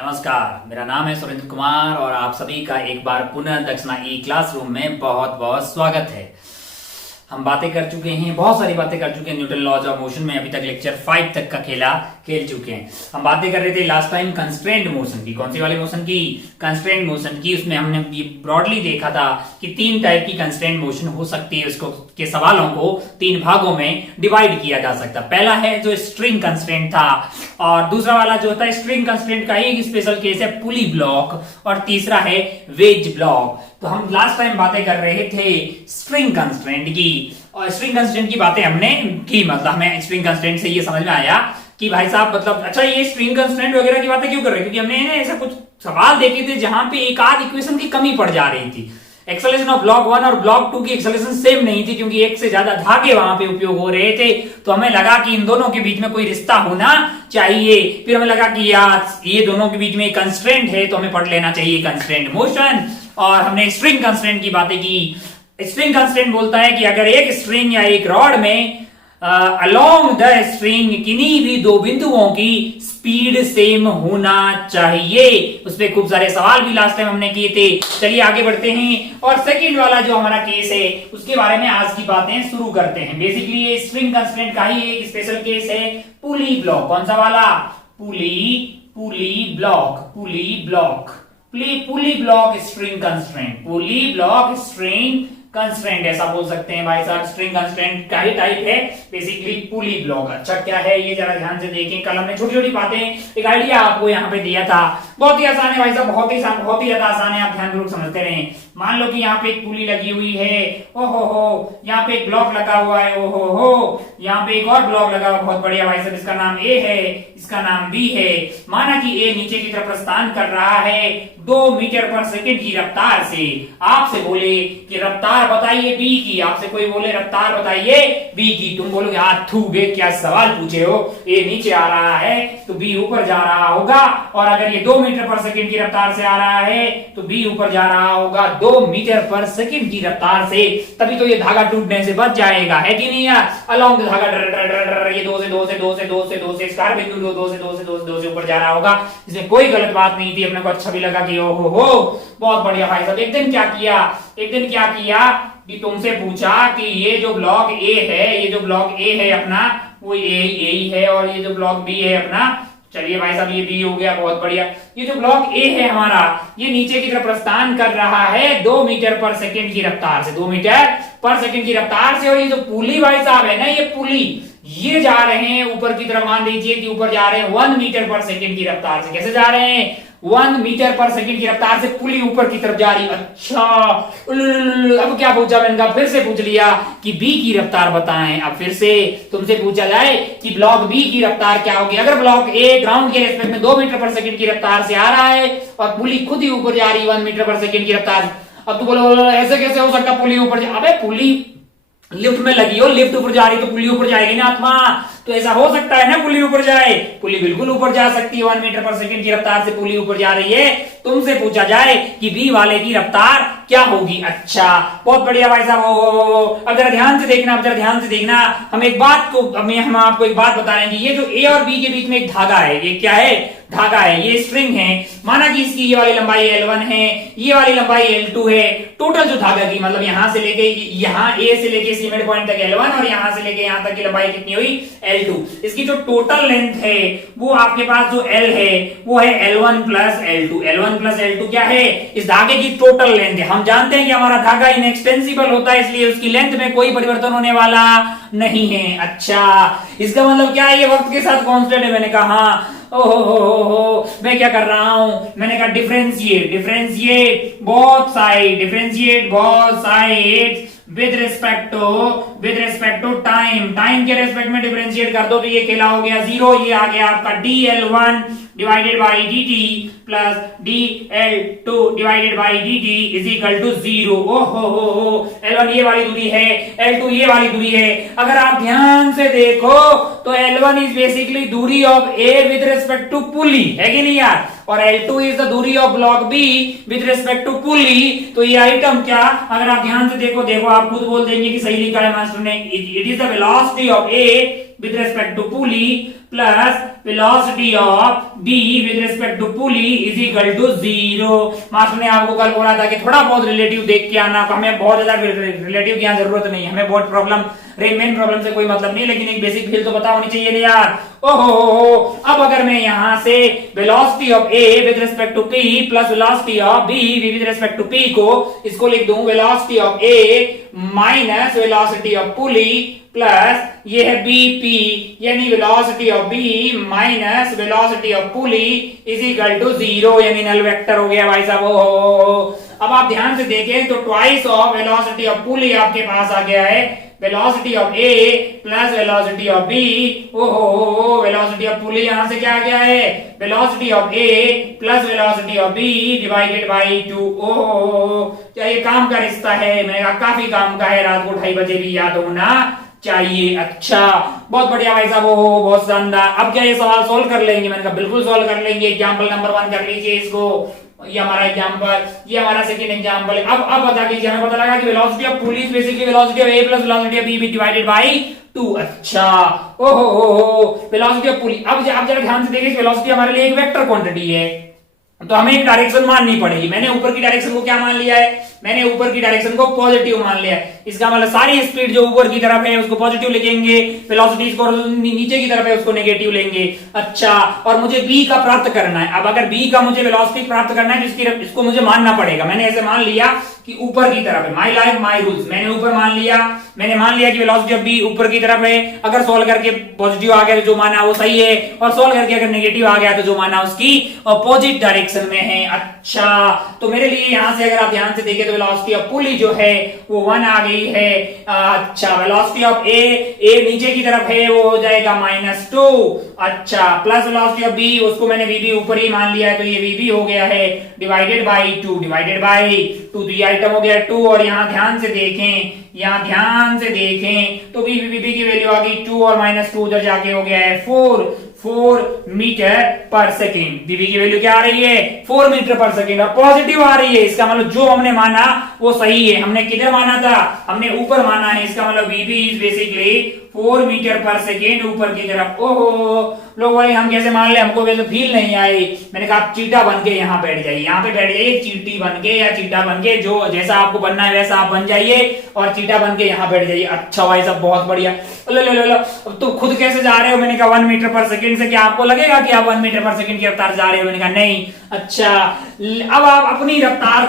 नमस्कार, मेरा नाम है सुरेंद्र कुमार और आप सभी का एक बार पुनः दक्षिणा ई क्लासरूम में बहुत बहुत स्वागत है। हम बातें कर चुके हैं, बहुत सारी बातें कर चुके हैं न्यूटन लॉज ऑफ मोशन में। अभी तक लेक्चर 5 तक का खेल चुके हैं। हम बातें कर रहे थे लास्ट टाइम कंस्ट्रेंट मोशन की। कौन सी वाली मोशन की? कंस्ट्रेंट मोशन की। उसमें हमने ये ब्रॉडली देखा था कि 3 टाइप की कंस्ट्रेंट मोशन हो सकती है। उसको के सवालों को 3 भागों में डिवाइड किया जा सकता। पहला है जो स्ट्रिंग कंस्ट्रेंट था, और दूसरा वाला जो होता है स्ट्रिंग कंस्ट्रेंट का एक स्पेशल केस है पुली ब्लॉक, और तीसरा है वेज ब्लॉक। तो हम लास्ट टाइम बातें कर रहे थे स्ट्रिंग कंस्ट्रेंट की, और स्ट्रिंग कंस्ट्रेंट की बातें हमने की। मतलब हमें स्ट्रिंग कंस्ट्रेंट से ये समझ में आया कि भाई साहब मतलब अच्छा ये स्ट्रिंग कंस्ट्रेंट वगैरह की बातें क्यों कर रहे हैं, क्योंकि हमने ऐसा कुछ सवाल देखे थे जहां पे एक आध इक्वेशन की कमी पड़ जा रही थी। एक्सेलेशन ऑफ ब्लॉक 1 और ब्लॉक 2 की एक्सेलेशन सेम नहीं थी, क्योंकि एक से ज्यादा धागे वहां पे उपयोग हो रहे थे। तो हमें लगा कि इन दोनों के बीच में कोई रिश्ता होना चाहिए। फिर हमें लगा कि यार ये दोनों के बीच में कंस्ट्रेंट है, तो हमें पढ़ लेना चाहिए कंस्ट्रेंट मोशन। और हमने स्ट्रिंग कंस्ट्रेंट की बातें की। स्ट्रिंग कंस्ट्रेंट बोलता है कि अगर एक स्ट्रिंग या एक रॉड में अलोंग द स्ट्रिंग किन्हीं भी 2 बिंदुओं की स्पीड सेम होना चाहिए। उस पर खूब सारे सवाल भी लास्ट टाइम हमने किए थे। चलिए आगे बढ़ते हैं, और सेकंड वाला जो हमारा केस है उसके बारे में आज की बातें शुरू करते हैं। बेसिकली ये स्ट्रिंग कंस्ट्रेंट का ही एक स्पेशल केस है, पुली ब्लॉक। कौन सा वाला? पुली ब्लॉक स्ट्रिंग कंस्ट्रेंट। पुली ब्लॉक स्ट्रिंग कंस्ट्रेंट ऐसा बोल सकते हैं भाई साहब। स्ट्रिंग कंस्ट्रेंट का ही टाइप है बेसिकली पुली ब्लॉक। अच्छा क्या है ये जरा ध्यान से देखें। कल हमने छोटी छोटी बातें एक आइडिया आपको यहाँ पे दिया था। बहुत ही आसान है भाई साहब, बहुत ही ज्यादा आसान है। आप ध्यानपूर्वक समझते रहें। मान लो कि यहाँ पे एक पुली लगी हुई है, ओहो, यहाँ पे एक ब्लॉक लगा हुआ है, ओहो, यहाँ पे एक और ब्लॉक लगा हुआ, बहुत बढ़िया भाई साहब। इसका नाम ए है, इसका नाम बी है। माना कि ए नीचे की तरफ प्रस्थान कर रहा है 2 मीटर पर सेकंड की रफ्तार से। आपसे बोले कि रफ्तार बताइए बी की, आपसे कोई बोले रफ्तार बताइए बी की, तुम बोलोगे हाथ थू बे क्या सवाल पूछे हो, ए नीचे आ रहा है तो बी ऊपर जा रहा होगा। और अगर ये 2 मीटर पर सेकंड की रफ्तार से आ रहा है तो बी ऊपर जा रहा होगा 2 मीटर पर सेकंड की रफ्तार से। तभी तो ये धागा टूटने से बच जाएगा, है कि नहीं यार? अलोंग धागा ये 2 से स्टार बिंदु 2 से ऊपर जा रहा होगा। इसमें कोई गलत बात नहीं थी। अपने को अच्छा भी लगा कि ओहो हो बहुत बढ़िया भाई साहब। एक दिन क्या किया कि तुमसे पूछा कि ये जो ब्लॉक ए है अपना, वो ए ही है, और ये जो ब्लॉक बी है अपना, चलिए भाई साहब ये बी हो गया, बहुत बढ़िया। ये जो ब्लॉक ए है हमारा, ये नीचे की तरफ प्रस्थान कर रहा है 2 मीटर पर सेकंड की रफ्तार से, 2 मीटर पर सेकंड की रफ्तार से। और ये जो पुली भाई साहब है ना, ये पुली ये जा रहे हैं ऊपर की तरफ। मान लीजिए कि ऊपर जा रहे हैं 1 मीटर पर सेकंड की रफ्तार से। कैसे जा रहे हैं? 1 मीटर पर सेकंड की रफ्तार से पुली ऊपर की तरफ जा रही। अच्छा अब क्या पूछा मैंने? फिर से पूछ लिया कि बी की रफ्तार बताएं। अब फिर से तुमसे पूछा जाए कि ब्लॉक बी की रफ्तार क्या होगी। अगर ब्लॉक ए ग्राउंड के रेस्पेक्ट में 2 मीटर पर सेकंड की रफ्तार से आ रहा है और पुली खुद ही ऊपर जा रही 1 मीटर पर सेकंड की रफ्तार। अब तू बोलो ऐसे कैसे हो सकता पुली ऊपर? अबे पुली लिफ्ट में लगी हो, लिफ्ट ऊपर जा रही तो पुली ऊपर जाएगी ना आत्मा। तो ऐसा हो सकता है ना पुली ऊपर जाए? पुली बिल्कुल ऊपर जा सकती है। 1 मीटर पर सेकंड की रफ्तार से पुली ऊपर जा रही है। तुमसे पूछा जाए कि बी वाले की रफ्तार क्या होगी। अच्छा बहुत बढ़िया भाई साहब। अब जरा ध्यान से देखना, हम आपको एक बात बता रहे हैं कि ये जो ए और बी के बीच में एक धागा है, ये क्या है? धागा है, ये स्ट्रिंग है। माना कि इसकी ये वाली लंबाई L1 है, ये वाली लंबाई L2 है। टोटल जो धागा की मतलब यहां से लेके यहां ए से लेके इसी मिड पॉइंट तक L1 और यहां से लेके यहां तक की लंबाई कितनी हुई? L2। इसकी जो टोटल लेंथ है वो आपके पास जो L है वो है L1 plus L2। L1 plus L2 क्या है? इस धागे की टोटल लेंथ है। हम जानते हैं कि हमारा धागा इनएक्सटेंसिबल होता है, इसलिए उसकी लेंथ में कोई परिवर्तन होने वाला नहीं है। अच्छा इसका मतलब क्या है? ये वक्त के साथ कांस्टेंट है। मैंने कहा ओहो मैं क्या कर रहा हूं? मैंने कहा differentiate both side with respect to time के रेस्पेक्ट में डिफरेंशिएट कर दो तो ये खेला हो गया 0। ये आ गया आपका dl1 divided by dt plus dl2 divided by dt is equal to 0। ओहो L1 ये वाली दूरी है, L2 ये वाली दूरी है। अगर आप ध्यान से देखो तो L1 इज बेसिकली दूरी of A with respect to pulley, है कि नहीं यार? और L2 इज द दूरी of block B with respect to pulley. तो ये आइटम क्या, अगर आप ध्यान से देखो आप खुद बोल देंगे कि सही लिखा है मास्टर ने। It is the velocity of A with respect to pulley plus velocity of B with respect to pulley is equal to 0। Master ने आपको कल बोला था कि थोड़ा बहुत रिलेटिव देख के आना, हमें बहुत ज्यादा रिलेटिव की जरूरत नहीं है, हमें बहुत प्रॉब्लम मेन प्रॉब्लम से कोई मतलब नहीं, लेकिन एक बेसिक फील तो पता होनी चाहिए ना यार। ओहो, अब अगर मैं यहां से velocity of A with respect to P plus velocity of B with respect to P को इसको लिख दूं velocity of A minus velocity of pulley plus ये है बीपी यानी velocity of B minus velocity of pulley is equal to 0 यानी null vector हो गया भाई साहब। ओहो, अब आप ध्यान से देखें तो twice of velocity of pulley आपके पास आ गया है velocity of A plus velocity of B. ओहो, वेलोसिटी ऑफ पुली यहां से क्या आ गया है velocity of A plus velocity of B divided by 2। ओहो, क्या ये काम का रिश्ता है? मैंने कहा काफी काम का है, रात को 2:30 बजे भी याद होना चाहिए। अच्छा, बहुत बढ़िया भाई साहब, ओहो बहुत शानदार। अब क्या ये सवाल सोल्व कर लेंगे? मैंने कहा बिल्कुल सोल्व कर लेंगे। एग्जाम्पल नंबर 1 कर लीजिए इसको, ये हमारा एग्जांपल, ये हमारा सेकंड एग्जांपल है। अब बता दीजिए, हमें पता लगा कि velocity of pulley is basically velocity of A plus velocity of B divided by 2। अच्छा, ओहो, वेलोसिटी ऑफ पुली। अब जरा ध्यान से देखिए, वेलोसिटी हमारे लिए एक वेक्टर क्वांटिटी है, तो हमें एक डायरेक्शन माननी पड़ेगी। मैंने ऊपर की डायरेक्शन को क्या मान लिया है? मैंने ऊपर की डायरेक्शन को पॉजिटिव मान लिया है। इसका मतलब सारी स्पीड जो ऊपर की तरफ है उसको पॉजिटिव लिखेंगे, वेलोसिटी को नीचे की तरफ है उसको नेगेटिव लेंगे। अच्छा, और मुझे b का प्राप्त करना है। अब अगर b का मुझे वेलोसिटी प्राप्त करना है तो इसको मुझे मानना पड़ेगा। मैंने ऐसे मान लिया कि ऊपर की तरफ है, माई लाइफ माई रूल्स। मैंने ऊपर मान लिया, मैंने मान लिया कि वेलोसिटी ऑफ b ऊपर की तरफ है। अगर सोल्व करके पॉजिटिव आ गया तो जो माना वो सही है, और सोल्व करके अगर नेगेटिव आ गया तो जो माना उसकी अपोजिट डायरेक्शन में है। अच्छा, तो मेरे लिए यहां से अगर आप ध्यान से देखें तो वेलोसिटी ऑफ पुली जो है वो 1 आ गई है। अच्छा, वेलोसिटी ऑफ ए नीचे की तरफ है, वो हो जाएगा -2। अच्छा, प्लस वेलोसिटी ऑफ बी, उसको मैंने वीबी ऊपर ही मान लिया है तो ये वीबी हो गया है डिवाइडेड बाय 2 डिवाइडेड बाय 2, तो ये आइटम हो गया 2। और यहाँ ध्यान से देखें तो वीबी की वैल्यू आ गई 2 और -2 उधर जाके हो गया है 4 मीटर पर सेकेंड। वीबी की वैल्यू क्या आ रही है? 4 मीटर पर सेकेंड, और पॉजिटिव आ रही है। इसका मतलब जो हमने माना वो सही है। हमने किधर माना था? हमने ऊपर माना है। इसका मतलब वीबी is basically 4 metre per second ऊपर की तरफ। ओहो, लोग भाई हम कैसे मान ले, हमको वैसे फील नहीं आई। मैंने कहा आप चीटा बन के यहाँ बैठ जाइए, यहाँ पे बैठ जाइए, चीटी बन के या चीटा बन के, जो जैसा आपको बनना है वैसा आप बन जाइए और चीटा बन के यहाँ बैठ जाइए। अच्छा भाई सब बहुत बढ़िया। लो, अब तो खुद कैसे जा रहे हो? मैंने कहा 1 मीटर पर सेकेंड से क्या आपको लगेगा कि आप 1 मीटर पर सेकेंड की रफ्तार जा रहे हो? मैंने कहा नहीं। अच्छा, अब आप अपनी रफ्तार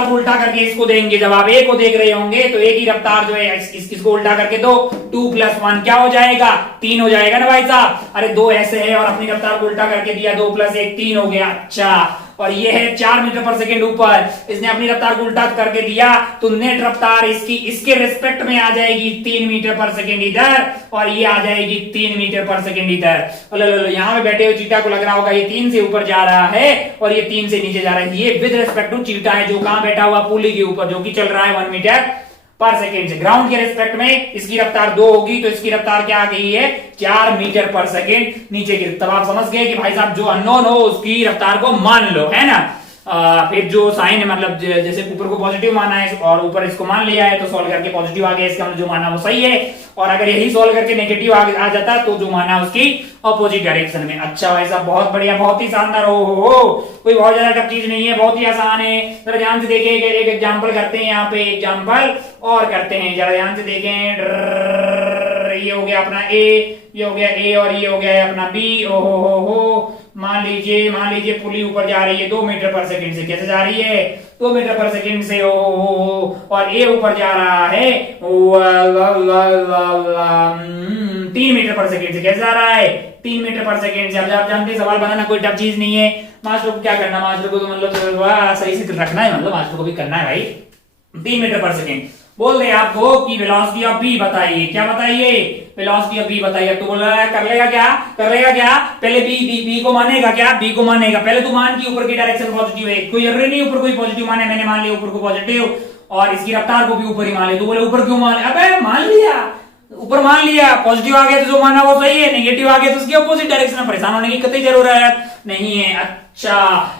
को उल्टा करके इसको देंगे। जब आप ए को देख रहे होंगे तो ए की रफ्तार जो है इसको उल्टा करके दो, 2 + 1 क्या हो जाएगा? 3 हो जाएगा ना भाई साहब। अरे 2 ऐसे है और अपनी रफ्तार को उल्टा करके दिया, 2 + 1 3 हो गया। अच्छा, और ये है 4 मीटर पर सेकेंड ऊपर, इसने अपनी रफ्तार को उल्टा करके दिया तो नेट रफ्तार इसके रिस्पेक्ट में आ जाएगी 3 मीटर पर सेकेंड इधर, और ये आ जाएगी 3 मीटर पर सेकेंड इधर। लो, यहाँ पे बैठे हुए चीटा को लग रहा होगा ये 3 से ऊपर जा रहा है और ये 3 से नीचे जा रहा है। ये विद रिस्पेक्ट टू चीटा है जो कहां बैठा हुआ? पुली के ऊपर, जो कि चल रहा है 1 मीटर पर सेकेंड से। ग्राउंड के रिस्पेक्ट में इसकी रफ्तार 2 होगी तो इसकी रफ्तार क्या आ गई है? 4 मीटर पर सेकेंड नीचे की। तब आप समझ गए कि भाई साहब जो अननोन हो उसकी रफ्तार को मान लो, है ना। फिर जो साइन है, मतलब जैसे ऊपर को पॉजिटिव माना है और ऊपर इसको मान लिया है तो सॉल्व करके पॉजिटिव आ गया, इसका मतलब जो माना वो सही है। और अगर यही सॉल्व करके नेगेटिव आ जाता तो जो माना उसकी अपोजिट डायरेक्शन में। अच्छा भाई साहब बहुत बढ़िया, बहुत ही शानदार। हो कोई बहुत ज्यादा टफ चीज नहीं है, बहुत ही आसान है। जरा ध्यान से देखिए, एक एग्जांपल करते हैं यहाँ पे, एग्जांपल और करते हैं। जरा ध्यान से देखें, ये हो गया अपना ए, ये हो गया ए और ये हो गया अपना बी। ओहो, मान लीजिए पुली ऊपर जा रही है 2 मीटर पर सेकेंड से। कैसे जा रही है? 2 मीटर पर सेकेंड से। और ए ऊपर जा रहा है 3 मीटर पर सेकेंड से। कैसे जा रहा है? 3 मीटर पर सेकेंड से। अब आप जानते हैं सवाल बनाना कोई टफ चीज नहीं है। मास्टर को क्या करना? मास्टर को तो मतलब सही से रखना है, मतलब मास्टर को भी करना है भाई। 3 मीटर पर सेकेंड बोल रहे आपको कि वेलोसिटी ऑफ बी बताइए। क्या बताइए? वेलोसिटी ऑफ बी बताइए। तो बोल रहा है कर लेगा क्या? पहले बी को मानेगा क्या? बी को मानेगा। पहले तो मान की ऊपर की डायरेक्शन पॉजिटिव है, कोई जरूरी नहीं ऊपर कोई पॉजिटिव माने। मैंने मान लिया ऊपर को पॉजिटिव और इसकी रफ्तार को भी ऊपर ही मान लिया। तो बोले ऊपर क्यों माने? अबे मान लिया, ऊपर मान लिया। पॉजिटिव आ गया तो जो माना वो सही है, नेगेटिव आ गया तो उसकी अपोजिट डायरेक्शन में। परेशान होने की कतई जरूरत नहीं है। अच्छा,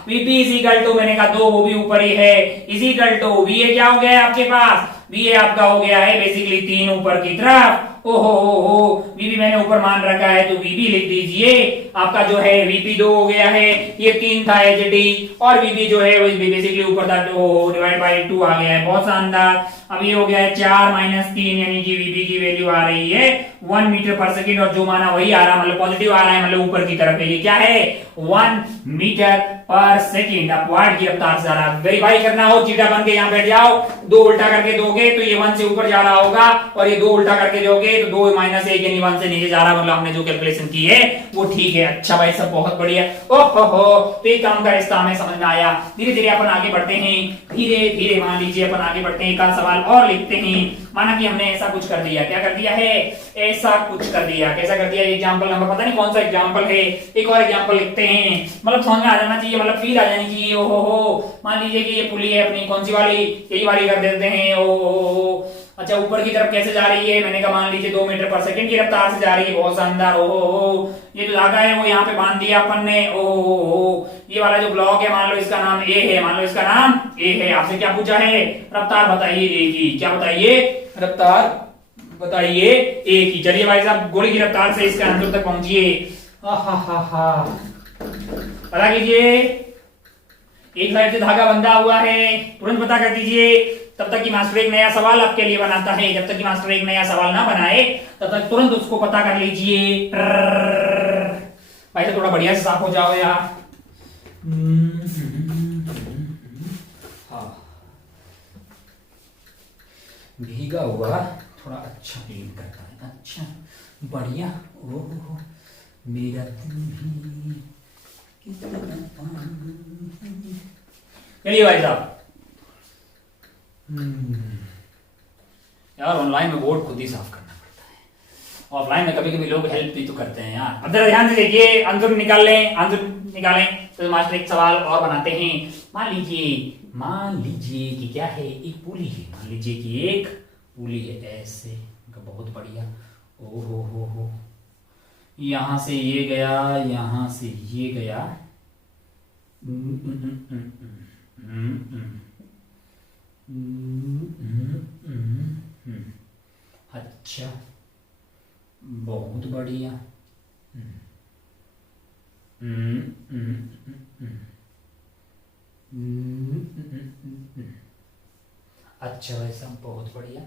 Vp इज इक्वल टू, मैंने कहा 2, वो भी ऊपर ही है, इज इक्वल टू Va क्या हो गया है आपके पास? Va आपका हो गया है बेसिकली 3 ऊपर की तरफ ओहो वीबी मैंने ऊपर मान रखा है तो वीबी लिख दीजिए। आपका जो है वीपी 2 हो गया है, ये 3 था एचडी, और वीबी जो है वो बेसिकली ऊपर था डिवाइड बाई 2 आ गया है। बहुत शानदार। अब ये हो गया है 4 माइनस 3, यानी कि वीबी की वैल्यू आ रही है 1 मीटर पर सेकेंड, और जो माना वही आ रहा, मतलब पॉजिटिव आ रहा है, मतलब ऊपर की तरफ है। ये क्या है 1 मीटर पर सेकेंड अपवर्ड की रफ्तार से आ रहा है। वेरीफाई करना हो चीटा बन के यहाँ बैठ जाओ, 2 उल्टा करके दोगे तो ये 1 से ऊपर जा रहा होगा, और ये 2 उल्टा करके दोगे तो 2 माइनस 1 यानी 1 से नीचे जा रहा है, मतलब हमने जो कैलकुलेशन की है वो ठीक है। अच्छा भाई सब बहुत बढ़िया। ओहो तो एक काम का रिश्ता हमें समझ में आया। धीरे धीरे अपन आगे बढ़ते हैं, धीरे धीरे मान लीजिए अपन आगे बढ़ते हैं, एक सवाल और लिखते हैं। माना कि हमने ऐसा कुछ कर दिया, क्या कर दिया है, ऐसा कुछ कर दिया। कैसा कर दिया, एग्जांपल नंबर पता नहीं कौन सा एग्जांपल है, एक और एग्जांपल लिखते हैं, मतलब समझ में आ जाना चाहिए, मतलब फील आ जानी चाहिए। ओहो मान लीजिए कि ये पुली है अपनी, कौन सी वाली, यही वाली कर देते हैं। ओहो अच्छा ऊपर की तरफ कैसे जा रही है, मैंने कहा मान लीजिए 2 मीटर पर सेकंड की रफ्तार से जा रही है। बहुत शानदार। ओहो ये जो धागा है वो यहाँ पे बांध दिया अपन ने। ओहो ये वाला जो ब्लॉक है मान लो इसका नाम ए है, मान लो इसका नाम ए है। आपसे क्या पूछा है, रफ्तार बताइए ए की। क्या बताइए, रफ्तार बताइए ए की। चलिए भाई साहब गोली की रफ्तार से इसके आंसर तक पहुंचिए। पता कीजिए, एक साइड से धागा बंधा हुआ है, तुरंत पता कर दीजिए। तब तक कि मास्टर एक नया सवाल आपके लिए बनाता है, जब तक कि मास्टर एक नया सवाल ना बनाए तब तक तुरंत उसको पता कर लीजिए। भाई तो थोड़ा बढ़िया से साफ हो जाओ यार। हाँ भीगा हुआ थोड़ा अच्छा क्लीन करता है। अच्छा बढ़िया। ओह मेरा चलिए भाई साहब, यार ऑनलाइन में बोर्ड खुद ही साफ करना पड़ता है, ऑफलाइन में कभी कभी लोग हेल्प भी तो करते हैं यार। अब जरा ध्यान से देखिए, आंसर निकाल लें, आंसर निकालें। तो मास्टर एक सवाल और बनाते हैं। मान लीजिए कि क्या है, एक पुली है। मान लीजिए कि एक पुली है ऐसे, बहुत बढ़िया। ओ हो यहां से ये गया, यहां से ये गया। अच्छा बहुत बढ़िया। अच्छा वैसा बहुत बढ़िया,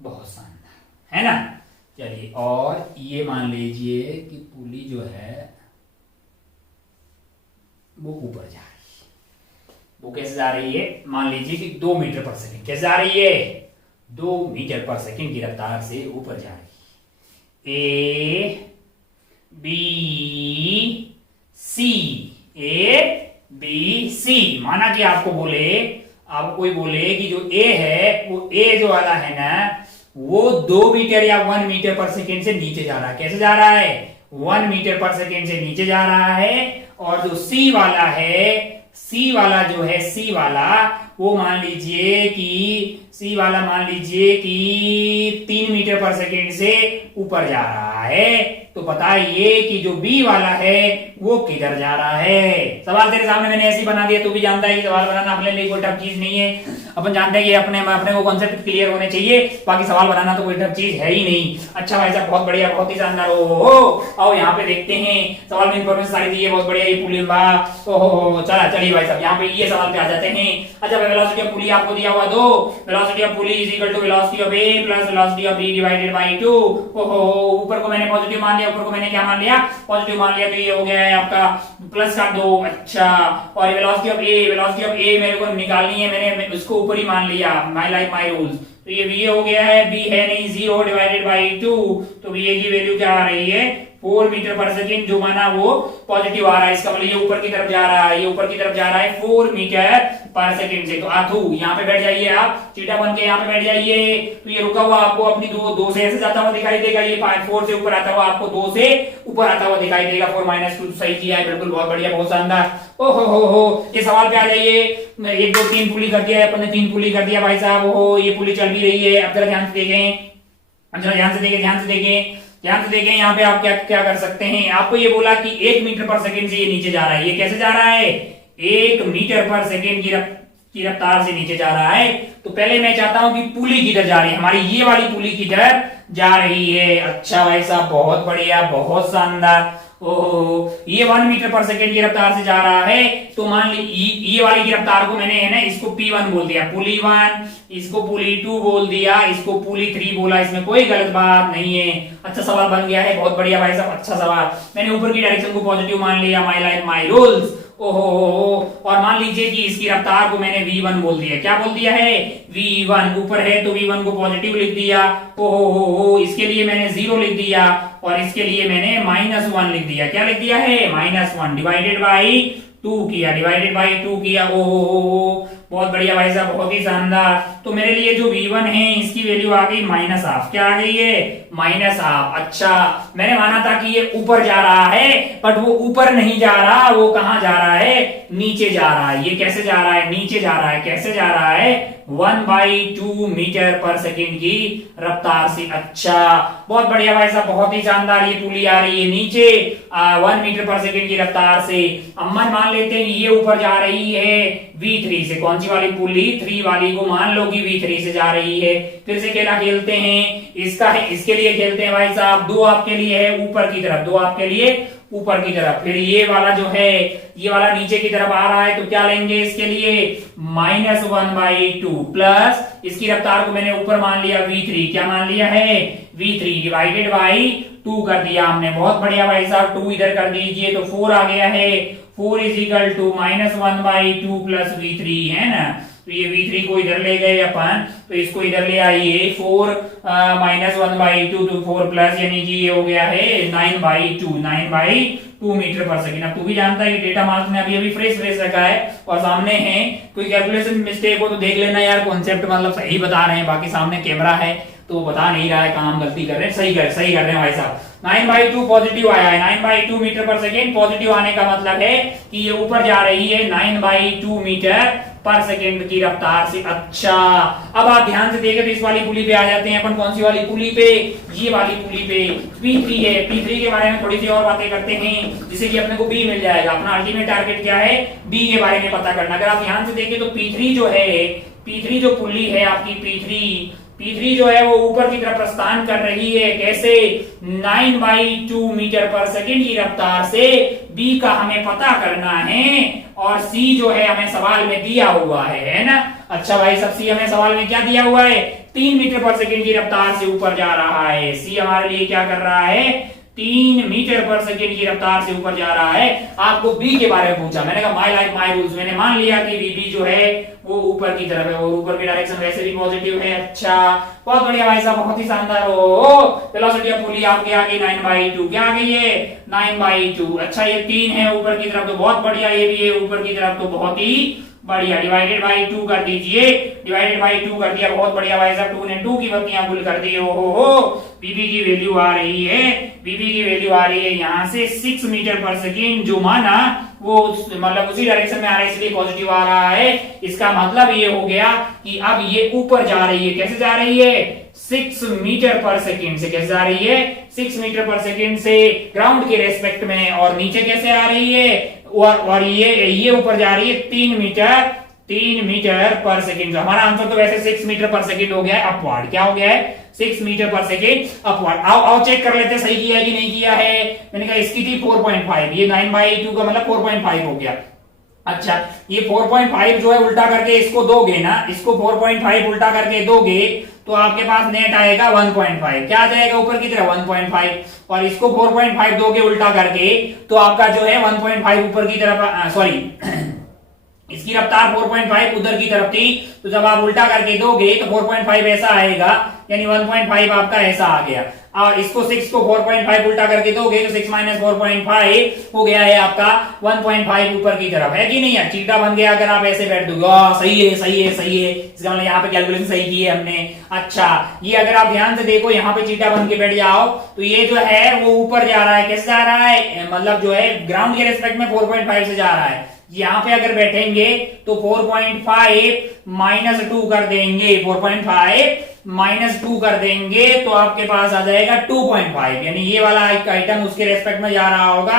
बहुत शानदार है ना। चलिए और ये मान लीजिए कि पुली जो है वो ऊपर जा रही है। वो कैसे जा रही है, मान लीजिए कि 2 मीटर पर सेकंड कैसे जा रही है, 2 मीटर पर सेकंड की रफ्तार से ऊपर जा रही है। ए बी सी माना कि आपको बोले, आपको कोई बोले कि जो ए है वो ए जो वाला है ना वो 2 मीटर या 1 मीटर पर सेकेंड से नीचे जा रहा है। कैसे जा रहा है, 1 मीटर पर सेकेंड से नीचे जा रहा है। और जो सी वाला है, सी वाला जो है, सी वाला वो मान लीजिए कि सी वाला मान लीजिए कि 3 मीटर पर सेकेंड से ऊपर जा रहा है। तो बताइए कि जो बी वाला है वो किधर जा रहा है। सवाल तेरे सामने मैंने ऐसे ही बना दिया, तू भी जानता है कि सवाल बनाना अपने लिए कोई टफ चीज नहीं है। अपन जानते हैं कि अपने को कॉन्सेप्ट क्लियर होने चाहिए, बाकी सवाल बनाना तो कोई टफ चीज है ही नहीं। अच्छा भाई साहब बहुत बढ़िया, बहुत ही शानदार। आओ यहाँ पे देखते हैं, सवाल में इंफॉर्मेशन सारी दी है, बहुत बढ़िया। ये पुली ओहो चलिए भाई साहब यहाँ पे ये सवाल पे आ जाते हैं। अच्छा वेलोसिटी ऑफ पुली आपको दिया हुआ 2, velocity of pulley is equal to velocity of A plus velocity of B divided by 2। ओहो ऊपर को मैंने पॉजिटिव मान लिया, ऊपर को मैंने क्या मान लिया, पॉजिटिव मान लिया, तो ये हो गया है आपका प्लस का 2। अच्छा और वेलोसिटी ऑफ ए मेरे को निकालनी है, मैंने उसको ऊपर ही मान लिया, माय लाइक माय रूल्स। तो ये हो गया है, बी है नहीं 0 डिवाइडेड बाय 2, तो बी की वैल्यू क्या आ रही है 4 मीटर पर सेकेंड, जो माना वो पॉजिटिव आ रहा है। इसका मतलब ये ऊपर की तरफ जा रहा है, ये ऊपर की तरफ जा रहा है 4 मीटर पर सेकेंड से। तो आथू यहाँ पे बैठ जाइए, आप चीटा बन के यहाँ पे बैठ जाइए। तो ये रुका हुआ आपको अपनी 2 से ऐसे जाता हुआ दिखाई देगा, ये 4 से ऊपर आता हुआ आपको 2 से ऊपर आता हुआ दिखाई देगा। 4 - 2 सही किया है, बिल्कुल बहुत बढ़िया, बहुत शानदार। ओहो ये सवाल पे आ जाइए। 1 2 3 पुली कर दिया है अपन ने, 3 पुली कर दिया भाई साहब। ओहो ये पुली चल भी रही है। अब जरा ध्यान से देखें, ध्यान से देखें यहाँ पे आप क्या कर सकते हैं। आपको ये बोला कि 1 मीटर पर सेकेंड से ये नीचे जा रहा है। ये कैसे जा रहा है, 1 मीटर पर सेकेंड की रफ्तार से नीचे जा रहा है। तो पहले मैं चाहता हूं कि पुली किधर जा रही है, हमारी ये वाली पुली किधर जा रही है। अच्छा भाई साहब, बहुत बढ़िया, बहुत शानदार। ओहो, ये 1 मीटर पर सेकेंड की रफ्तार से जा रहा है। तो मान ली ये वाली की रफ्तार को मैंने है ना इसको P1 बोल दिया, पुली 1, इसको पुली 2 बोल दिया, इसको पुली 3 बोला, इसमें कोई गलत बात नहीं है। अच्छा सवाल बन गया है, बहुत बढ़िया भाई साहब, अच्छा सवाल। मैंने ऊपर की डायरेक्शन को पॉजिटिव मान लिया, माई लाइफ माई रूल्स। ओहो, और मान लीजिए कि इसकी रफ्तार को मैंने V1 बोल दिया। क्या बोल दिया है? V1 ऊपर है तो V1 को पॉजिटिव लिख दिया। ओहो, इसके लिए मैंने 0 लिख दिया और इसके लिए मैंने -1 लिख दिया। क्या लिख दिया है? -1 डिवाइडेड बाई 2 किया, डिवाइडेड बाई 2 किया। ओहो, बहुत बढ़िया भाई साहब, बहुत ही शानदार। तो मेरे लिए जो V1 है इसकी वैल्यू आ गई -1/2। क्या आ गई है? -1/2। अच्छा, मैंने माना था कि ये ऊपर जा रहा है, बट वो ऊपर नहीं जा रहा, वो कहां जा रहा है? नीचे जा रहा है। ये कैसे जा रहा है? नीचे जा रहा है। कैसे जा रहा है? 1/2 मीटर पर सेकेंड की रफ्तार से। अच्छा, बहुत बढ़िया भाई साहब, बहुत ही शानदार। ये पुली आ रही है नीचे 1 मीटर पर सेकेंड की रफ्तार से। अम्मन मान लेते हैं ये ऊपर जा रही है V3 से। कौन सी वाली पुली? 3 वाली को मान लो कि V3 से जा रही है। फिर से खेला खेलते हैं, इसका है, इसके लिए खेलते हैं भाई साहब। 2 आपके लिए है ऊपर की तरफ, 2 आपके लिए ऊपर की तरफ। फिर ये वाला जो है, ये वाला नीचे की तरफ आ रहा है, तो क्या लेंगे इसके लिए? -1/2 प्लस इसकी रफ्तार को मैंने ऊपर मान लिया V3। क्या मान लिया है? V3 डिवाइडेड बाई 2 कर दिया हमने। बहुत बढ़िया भाई साहब, 2 इधर कर दीजिए तो 4 आ गया है। 4 इज टू -1/2 प्लस V3 है ना। तो ये V3 को इधर ले गए अपन, तो इसको इधर ले आइए। 4 -1/2 तो 4 प्लस, यानी कि ये हो गया है 9/2 मीटर पर सेकेंड। अब तू भी जानता है कि डेटा मार्क्स ने अभी फ्रेश रखा है और सामने है, कोई कैलकुलेशन मिस्टेक हो तो देख लेना यार। कॉन्सेप्ट मतलब सही बता रहे हैं, बाकी सामने कैमरा है तो वो बता नहीं रहा है कहाँ हम गलती कर रहे हैं। सही कर रहे हैं भाई साहब। 9/2 पॉजिटिव आया है। 9/2 मीटर पर सेकेंड पॉजिटिव आने का मतलब है कि ये ऊपर जा रही है 9/2 मीटर पर सेकेंड की रफ्तार से। अच्छा, अब आप ध्यान से देखें तो इस वाली पुली पे आ जाते हैं अपन। कौन सी वाली पुली पे? ये वाली पुली पे P3 है। P3 के बारे में थोड़ी सी और बातें करते हैं, जिससे कि अपने को B मिल जाएगा। अपना अल्टीमेट टारगेट क्या है? B के बारे में पता करना। अगर आप ध्यान से देखें तो P3 जो है, P3 जो पुली है आपकी P3 जो है वो ऊपर की तरफ प्रस्थान कर रही है। कैसे? 9/2 मीटर पर सेकेंड की रफ्तार से। B का हमें पता करना है और C जो है हमें सवाल में दिया हुआ है ना। अच्छा भाई सब, C हमें सवाल में क्या दिया हुआ है? 3 मीटर पर सेकेंड की रफ्तार से ऊपर जा रहा है। C हमारे लिए क्या कर रहा है? 3 मीटर पर सेकेंड की रफ्तार से ऊपर जा रहा है। आपको B के बारे में पूछा, मैंने कहा माई लाइफ माई रूल्स। मैंने मान लिया कि VB जो है वो ऊपर की तरफ है और ऊपर की डायरेक्शन वैसे भी पॉजिटिव है। अच्छा, बहुत बढ़िया भाई साहब, बहुत ही शानदार। वेलोसिटी ऑफ पुली आपके आ गई 9/2। क्या आ गई है? 9/2। अच्छा, ये 3 है ऊपर की तरफ तो बहुत बढ़िया, ये भी है ऊपर की तरफ तो बहुत ही बढ़िया। डिवाइडेड बाई 2 कर दीजिए, डिवाइडेड बाई 2 कर दिया। बहुत बढ़िया भाई साहब, 2 ने 2 की बत्तियां गुल कर दी। ओहो, बीबी की वैल्यू आ रही है, बीबी की वैल्यू आ रही है यहाँ से 6 मीटर पर सेकेंड। जो माना वो मतलब उसी डायरेक्शन में आ रहा है, इसलिए पॉजिटिव आ रहा है। इसका मतलब ये हो गया कि अब ये ऊपर जा रही है। कैसे जा रही है? 6 मीटर पर सेकेंड से। कैसे जा रही है? 6 मीटर पर सेकेंड से ग्राउंड के रेस्पेक्ट में। और नीचे कैसे आ रही है? और ये ऊपर जा रही है 3 मीटर पर सेकेंड। हमारा आंसर तो वैसे 6 मीटर पर सेकेंड हो गया है अपवर्ड। क्या हो गया है? 6 मीटर पर सेकेंड अपवर्ड। आओ चेक कर लेते हैं सही किया है कि नहीं किया है। मैंने कहा इसकी थी 4.5, ये 9/2 का मतलब 4.5 हो गया। अच्छा, ये 4.5 जो है उल्टा करके इसको दोगे ना, इसको 4.5 उल्टा करके दोगे तो आपके पास नेट आएगा 1.5। क्या आ जाएगा ऊपर की तरफ? 1.5। और इसको 4.5 दोगे उल्टा करके तो आपका जो है 1.5 ऊपर की तरफ, सॉरी इसकी रफ्तार 4.5 उधर की तरफ थी, तो जब आप उल्टा करके दोगे तो 4.5 ऐसा आएगा, यानी 1.5 आपका ऐसा आ गया। और इसको 6 को 4.5 उल्टा करके दोगे तो 6 - 4.5 हो गया है आपका 1.5 ऊपर की तरफ। है कि नहीं यार? चीटा बन गया अगर आप ऐसे बैठ दोगे। सही है, सही है, सही है। इसका मतलब यहाँ पे कैलकुलेशन सही की है हमने। अच्छा, ये अगर आप ध्यान से देखो यहाँ पे चीटा बन के बैठ जाओ तो ये जो है वो ऊपर जा रहा है। कैसे जा रहा है? मतलब जो है ग्राउंड के रेस्पेक्ट में 4.5 से जा रहा है। यहाँ पे अगर बैठेंगे तो 4.5 - 2 कर देंगे, 4.5 - 2 कर देंगे तो आपके पास आ जाएगा 2.5। यानी ये वाला आइटम उसके रेस्पेक्ट में जा रहा होगा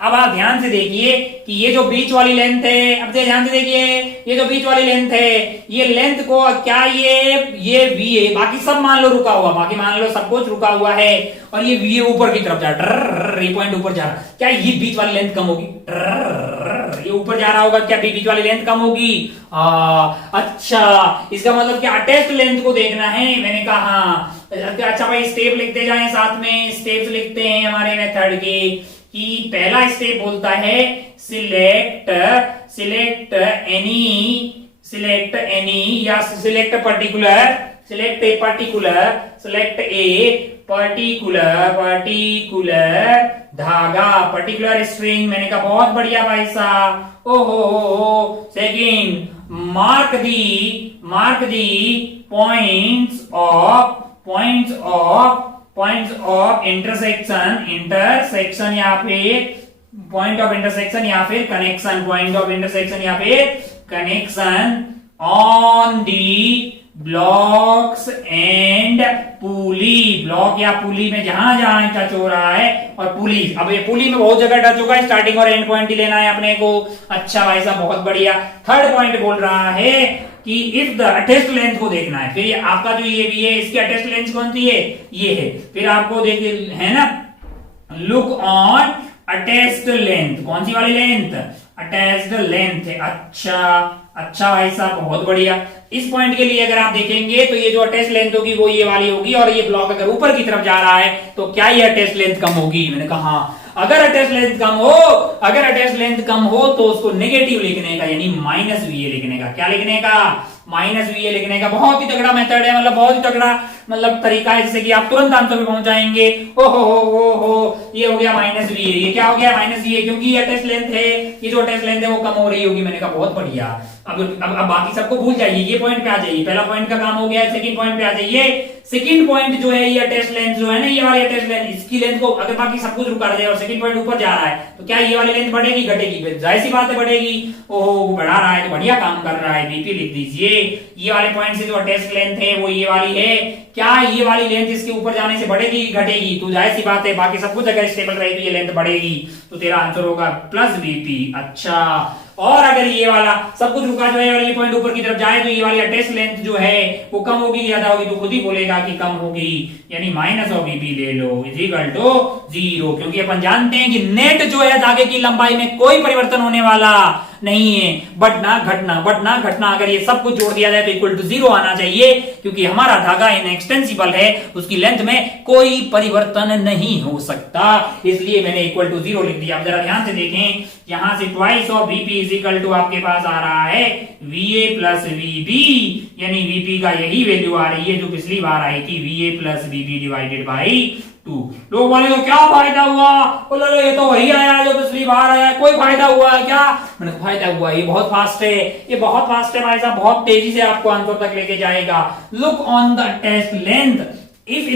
अब आप ध्यान से देखिए कि ये जो बीच वाली लेंथ है, अब ध्यान से देखिए ये जो बीच वाली लेंथ है, ये लेंथ को क्या ये वी है, बाकी सब मान लो रुका हुआ, बाकी मान लो सब कुछ रुका हुआ है, और ये वी ऊपर की तरफ जा रहा है, ये पॉइंट ऊपर जा रहा है, क्या ये बीच वाली लेंथ कम होगी? ये ऊपर जा रहा होगा, क्या बीच वाली लेंथ कम होगी? अच्छा, इसका मतलब क्या अटैच्ड लेंथ को देखना है, मैंने कहा हाँ। अच्छा भाई स्टेप लिखते जाएं, साथ में स्टेप्स लिखते हैं हमारे मेथड के, कि पहला स्टेप बोलता है सिलेक्ट एनी या सिलेक्ट ए पर्टिकुलर धागा, पर्टिकुलर स्ट्रिंग, मैंने कहा बहुत बढ़िया भाई साहब। ओहो, second mark the points of intersection या फिर पॉइंट ऑफ इंटरसेक्शन या फिर connection on the blocks and pulley, block या पुली में जहां जहां टच हो रहा है, और पुली, अब ये पुली में बहुत जगह टच होगा, स्टार्टिंग और एंड पॉइंट ही लेना है अपने को। अच्छा भाई साहब बहुत बढ़िया। थर्ड पॉइंट बोल रहा है कि इफ द अटेस्ट लेंथ को देखना है, फिर आपका जो ये भी है इसकी अटेस्ट लेंथ कौन सी है? ये है। फिर आपको देखिए है ना, लुक ऑन अटेस्ट लेंथ, कौन सी वाली लेंथ? अटैच्ड लेंथ है। अच्छा भाई साहब बहुत बढ़िया। इस पॉइंट के लिए अगर आप देखेंगे तो ये जो अटैच लेंथ होगी वो ये वाली होगी, और ये ब्लॉक अगर ऊपर की तरफ जा रहा है तो क्या ये अटैच लेंथ कम होगी? मैंने कहा हाँ। अगर अटैच लेंथ कम हो तो उसको नेगेटिव लिखने का, यानी माइनस वीए लिखने का। क्या लिखने का? माइनस वीए लिखने का। बहुत ही तगड़ा मेथड है, मतलब बहुत ही तगड़ा तरीका है, जिससे कि आप तुरंत आंसर पे पहुंच जाएंगे। हो ये हो गया माइनस वीए। ये क्या हो गया? माइनस वीए, क्योंकि ये अटैच लेंथ है, ये जो अटैच लेंथ है वो कम हो रही होगी। मैंने कहा बहुत बढ़िया। अब बाकी सबको भूल जाइए, ये पॉइंट पे आ जाइए। पहला पॉइंट का काम हो गया, सेकंड पॉइंट पे आ जाइए। सेकंड पॉइंट जो है, ये अटैच लेंथ जो है ना, ये वाली अटैच लेंथ, इसकी लेंथ को अगर बाकी सब कुछ रुका दे और सेकंड पॉइंट ऊपर जा रहा है तो क्या ये वाली लेंथ बढ़ेगी घटेगी? जाहिर सी बात है बढ़ेगी। ओहो वो बढ़ा रहा है तो बढ़िया काम कर रहा है, बीपी लिख दीजिए। ये वाले पॉइंट से जो अटैच लेंथ है वो ये वाली है। क्या ये वाली लेंथ इसके ऊपर जाने से बढ़ेगी घटेगी? तो जाहिर सी बात है बाकी सब कुछ अगर स्टेबल रही तो ये लेंथ बढ़ेगी, तो तेरा आंसर होगा प्लस बीपी। अच्छा, और अगर ये वाला सब कुछ रुका जो है और ये पॉइंट ऊपर की तरफ जाए तो ये वाली अटैच लेंथ जो है वो कम होगी ज्यादा होगी? तो खुद ही बोलेगा कि कम होगी, यानी माइनस ऑफ बीपी ले लो इज इक्वल टू 0, क्योंकि अपन जानते हैं कि नेट जो है धागे की लंबाई में कोई परिवर्तन होने वाला नहीं है। बढ़ना घटना अगर ये सब कुछ जोड़ दिया जाए तो इक्वल टू 0 आना चाहिए, क्योंकि हमारा धागा इनएक्सटेंसिबल है, उसकी लेंथ में कोई परिवर्तन नहीं हो सकता, इसलिए मैंने इक्वल टू 0 लिख दिया। अब जरा ध्यान से देखें, यहां से twice of BP is equal to आपके पास आ रहा है वीए प्लस वीबी, यानी वीपी का यही वैल्यू आ रही है जो पिछली बार आई थी, वीए प्लस वीबी डिवाइडेड बाई 2। लोग बोले तो क्या फायदा हुआ? बोले ये तो वही आया जो पिछली बार आया, कोई फायदा हुआ क्या? मैंने फायदा हुआ, ये बहुत फास्ट है, ये बहुत फास्ट है भाई साहब, बहुत तेजी से आपको आंसर तक लेके जाएगा। Look on the test length, if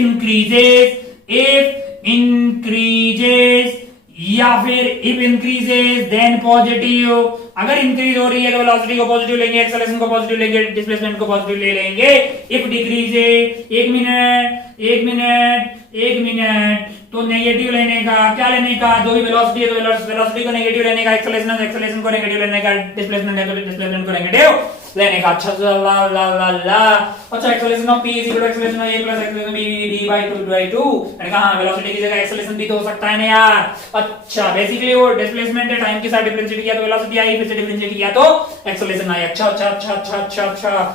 increases या फिर इफ इंक्रीजेस देन पॉजिटिव। अगर इंक्रीज हो रही है तो वेलोसिटी को पॉजिटिव लेंगे, एक्सेलरेशन को पॉजिटिव लेंगे, डिस्प्लेसमेंट को पॉजिटिव ले लेंगे। इफ डिक्रीजेस, एक मिनट तो नेगेटिव लेने का, क्या लेने का? जो भी वेलोसिटी है तो वेलोसिटी को नेगेटिव लेने का, एक्सेलरेशन को नेगेटिव लेने का, डिस्प्लेसमेंट है तो डिस्प्लेसमेंट को नेगेटिव लेने का। अच्छा अच्छा, acceleration of p is equal to acceleration of a plus acceleration b by 2 मैंने कहा वेलोसिटी की जगह एक्सेलरेशन भी तो हो सकता है ना यार। अच्छा, बेसिकली वो डिस्प्लेसमेंट है, टाइम के साथ डिफरेंशिएट किया तो वेलोसिटी आई, फिर से डिफरेंशिएट किया तो एक्सेलरेशन आई। अच्छा,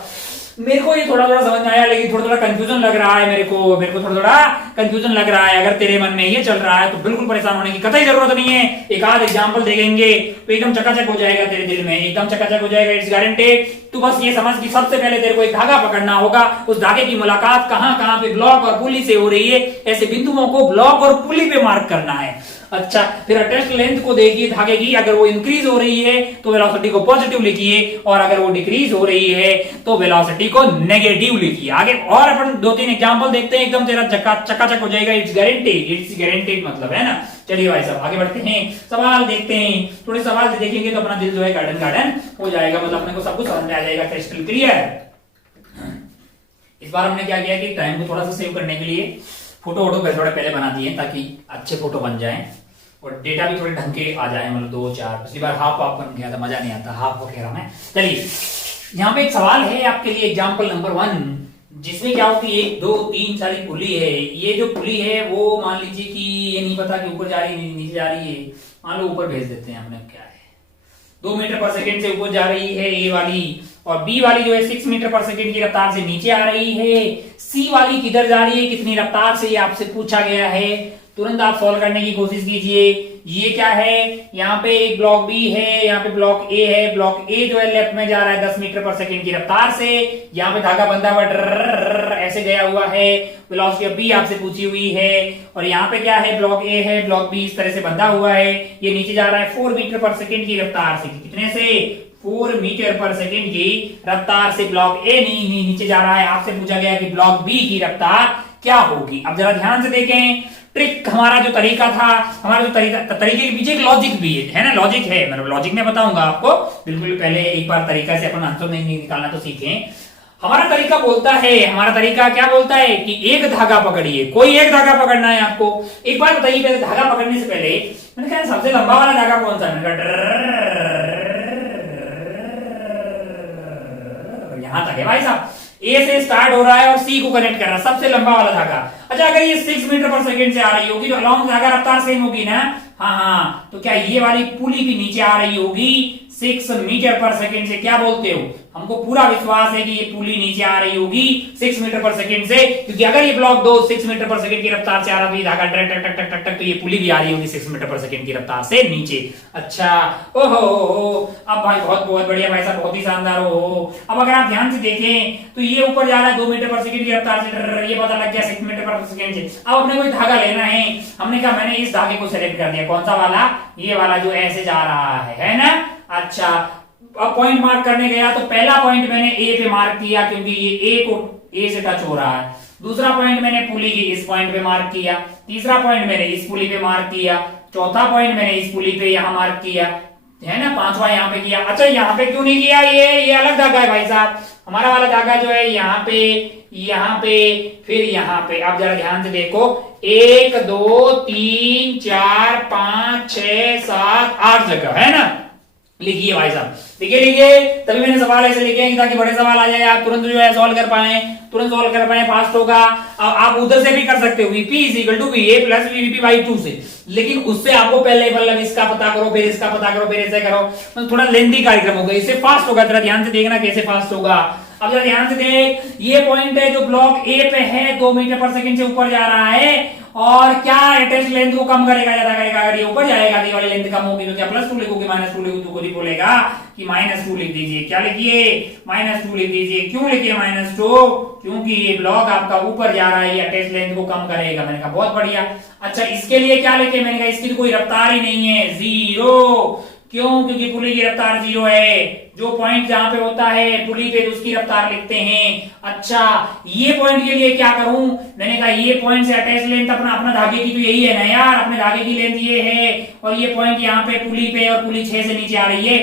मेरे को ये थोड़ा समझ में आया, लेकिन थोड़ा कंफ्यूजन लग रहा है मेरे को थोड़ा कंफ्यूजन लग रहा है। अगर तेरे मन में ये चल रहा है तो बिल्कुल परेशान होने की कतई जरूरत नहीं है। एक आध एग्जांपल देखेंगे तो एकदम चकाचक हो जाएगा, तेरे दिल में एकदम चकाचक हो जाएगा, इट्स गारंटेड। तू बस ये समझ कि सबसे पहले तेरे को एक धागा पकड़ना होगा, उस धागे की मुलाकात कहां पे ब्लॉक और पुली से हो रही है, ऐसे बिंदुओं को ब्लॉक और पुली पे मार्क करना है। अच्छा, फिर अटैच्ड लेंथ को देखिए धागे की, अगर वो इंक्रीज हो रही है तो वेलोसिटी को पॉजिटिव लिखिए, और अगर वो डिक्रीज हो रही है तो वेलोसिटी को नेगेटिव लिखिए। आगे और अपन 2-3 एग्जांपल देखते हैं, एकदम तेरा चकाचक हो जाएगा, इट्स गारंटेड मतलब है ना। चलिए भाई साहब आगे बढ़ते हैं, सवाल देखते हैं। थोड़े सवाल देखेंगे तो अपना दिल जो है गार्डन हो जाएगा, मतलब अपने को सब कुछ समझ में आ जाएगा, क्रिस्टल क्लियर। इस बार हमने क्या किया कि टाइम को थोड़ा सा सेव करने के लिए फोटो थोड़ा पहले बना दिए ताकि अच्छे फोटो बन जाएं। और डेटा भी थोड़े ढंग के आ जाए, मतलब 2 4। पिछली बार हाफ बन गया था, मजा नहीं आता हाफ वो कह रहा मैं। चलिए यहाँ पे एक सवाल है आपके लिए, एग्जाम्पल नंबर 1, जिसमें क्या हो कि 1 2 3 सारी पुली है। ये जो पुली है वो मान लीजिए कि ये नहीं पता कि ऊपर जा रही है नीचे जा रही है, मान लो ऊपर भेज देते हैं हमने, क्या है 2 मीटर पर सेकेंड से ऊपर जा रही है ए वाली, और बी वाली जो है 6 मीटर पर सेकेंड की रफ्तार से नीचे आ रही है। सी वाली किधर जा रही है, कितनी रफ्तार से, ये आपसे पूछा गया है। तुरंत आप सॉल्व करने की कोशिश कीजिए। ये क्या है, यहाँ पे एक ब्लॉक बी है, यहाँ पे ब्लॉक ए है। ब्लॉक ए जो है लेफ्ट में जा रहा है 10 मीटर पर सेकेंड की रफ्तार से, यहाँ पे धागा बंधा हुआ ऐसे गया हुआ है। वेलोसिटी ऑफ बी आपसे पूछी हुई है, और यहाँ पे क्या है, ब्लॉक ए है, ब्लॉक बी इस तरह से बंधा हुआ है। ये नीचे जा रहा है 4 मीटर पर सेकेंड की रफ्तार से, कितने से, 4 मीटर पर सेकेंड की रफ्तार से ब्लॉक ए नीचे जा रहा है। आपसे पूछा गया कि ब्लॉक बी की रफ्तार क्या होगी। अब जरा ध्यान से देखें, ट्रिक हमारा जो तरीका था, हमारा जो तरीके के पीछे एक लॉजिक भी है ना, लॉजिक है, मतलब लॉजिक में बताऊंगा आपको। बिल्कुल पहले एक बार तरीका से अपन आंसर नहीं निकालना तो सीखें। हमारा तरीका बोलता है, हमारा तरीका क्या बोलता है कि एक धागा पकड़िए, कोई एक धागा पकड़ना है आपको। एक बार बताइए पहले, धागा पकड़ने से पहले मैंने कहा सबसे लंबा वाला धागा कौन सा, मैंने कहा यहां तक है भाई साहब, ए से स्टार्ट हो रहा है और सी को कनेक्ट कर रहा है, सबसे लंबा वाला धागा। अच्छा अगर ये 6 मीटर पर सेकेंड से आ रही होगी तो अलॉन्ग धागा रफ्तार सेम होगी ना, हाँ, तो क्या ये वाली पुली भी नीचे आ रही होगी 6 मीटर पर सेकेंड से, क्या बोलते हो, हमको पूरा विश्वास है कि ये पुली नीचे आ रही होगी 6 मीटर पर सेकेंड से, क्योंकि अगर ये ब्लॉक 2 6 मीटर पर सेकेंड की रफ्तार से आ रहा है, धागा टक टक टक टक टक, तो ये पुली भी आ रही होगी 6 मीटर पर सेकेंड की रफ्तार से नीचे। अच्छा, ओहो, अब भाई बहुत बहुत बढ़िया भाई साहब, बहुत ही शानदार हो। अब अगर आप ध्यान से देखें तो ये ऊपर जा रहा है 2 मीटर पर सेकेंड की रफ्तार से, ये पता लग गया 6 मीटर पर सेकेंड से। अब अपने कोई धागा लेना है, हमने कहा मैंने इस धागे को सेलेक्ट कर दिया, कौन सा वाला, ये वाला जो ऐसे जा रहा है ना। अच्छा अब पॉइंट मार्क करने गया तो पहला पॉइंट मैंने ए पे मार्क किया, क्योंकि ये ए को ए से टच हो रहा है। दूसरा पॉइंट मैंने पुली की इस पॉइंट पे मार्क किया। तीसरा पॉइंट मैंने इस पुली पे मार्क किया। चौथा पॉइंट मैंने इस पुली पे यहां मार्क किया, है ना। पांचवा यहाँ पे किया। अच्छा यहाँ पे क्यों नहीं किया, ये अलग धागा है भाई साहब, हमारा वाला धागा जो है यहाँ पे फिर यहाँ पे। अब जरा ध्यान से देखो, 1 2 3 4 5 6 7 8 जगह है ना, लिखिए भाई साहब, लिखिए। तभी मैंने सवाल ऐसे लिखे हैं ताकि बड़े सवाल आ जाए, आप तुरंत जो है सॉल्व कर पाए, फास्ट होगा। आप उधर से भी कर सकते हो, VP = VA + VP/2 से, लेकिन उससे आपको पहले मतलब इसका पता करो, फिर इसका पता करो, फिर ऐसे करो, मतलब थोड़ा लेंथी कार्यक्रम होगा, इससे फास्ट होगा। जरा ध्यान से देखना कैसे फास्ट होगा। अब जरा ध्यान से देख, ये पॉइंट है जो ब्लॉक ए पे है, 2 मीटर पर सेकेंड से ऊपर जा रहा है, और क्या अटैच लेंथ को कम करेगा, ज्यादा करेगा। अगर ये ऊपर जाएगा ये वाली लेंथ कम होगी तो क्या +2 लिखोगे, -2 लिखोगे तो खुद ही बोलेगा कि -2 लिख दीजिए। क्या लिखिए, -2 लिख दीजिए। क्यों लिखिए -2, क्योंकि ये ब्लॉक आपका ऊपर जा रहा है, ये अटैच लेंथ को कम करेगा। मैंने कहा बहुत बढ़िया। अच्छा इसके लिए क्या लिखे, मैंने कहा इसकी तो कोई रफ्तार ही नहीं है, 0। क्यों, क्योंकि पुली की रफ्तार 0 है। जो पॉइंट जहां पे होता है पुली पे तो उसकी रफ्तार लिखते हैं। अच्छा ये पॉइंट के लिए क्या करूं, मैंने कहा ये पॉइंट से अटैच लेंथ अपना धागे की तो यही है ना यार, अपने धागे की लेंथ ये है, और ये पॉइंट यहाँ पे पुली पे, और पुली 6 से नीचे आ रही है।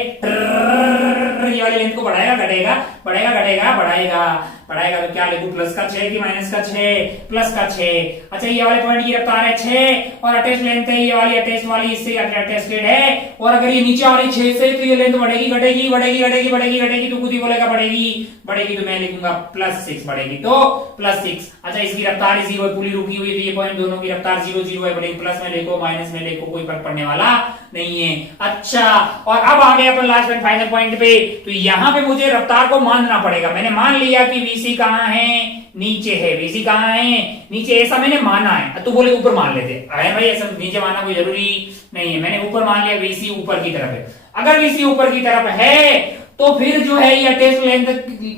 ये वाली लेंथ को बढ़ाएगा घटेगा, बढ़ाएगा तो क्या लिखूं, +6 कि -6, +6। अच्छा ये वाले पॉइंट की रफ्तार है 6 और अटैच लेंथ है ये वाली, अटैच वाली इससे अटैचड है, और अगर ये नीचे आ रही 6 से तो ये लेंथ बढ़ेगी घटेगी, तो खुद ही बोलेगा बढ़ेगी तो मैं लिखूंगा +6, बढ़ेगी तो +6। अच्छा इसकी रफ्तार 0 है, पुली रुकी हुई है, तो ये पॉइंट दोनों की रफ्तार 0 है, बढ़ेगी, प्लस में लिखो माइनस में लिखो, कोई फर्क पड़ने वाला नहीं है। अच्छा और अब आ गए अपन लास्ट एंड फाइनल पॉइंट पे, तो यहाँ पे मुझे रफ्तार को मानना पड़ेगा। मैंने मान लिया कि VC कहाँ है, नीचे है। VC कहाँ है, नीचे, ऐसा मैंने माना है। तो बोले ऊपर मान लेते, अरे भाई ऐसा नीचे मानना कोई जरूरी नहीं है, मैंने ऊपर मान लिया VC ऊपर की तरफ है। अगर VC ऊपर की तरफ है तो फिर जो है ये अटैच लेंथ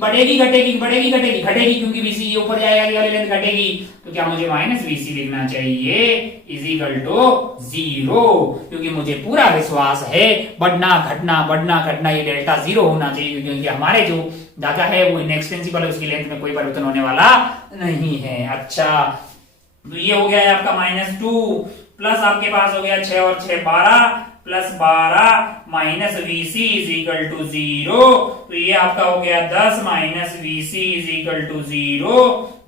बढ़ेगी घटेगी, क्योंकि VC ये ऊपर जाएगा, ये वाली लेंथ घटेगी, तो क्या मुझे -VC लिखना चाहिए = 0, क्योंकि मुझे पूरा विश्वास है बढ़ना घटना ये डेल्टा 0 होना चाहिए, क्योंकि हमारे जो धागा है वो इनएक्सटेंसिबल है, उसकी लेंथ में कोई परिवर्तन होने वाला नहीं है। अच्छा तो ये हो गया है आपका -2, प्लस आपके पास हो गया 6 और 6 12, +12 -VC = 0, तो ये आपका हो गया 10 -VC = 0।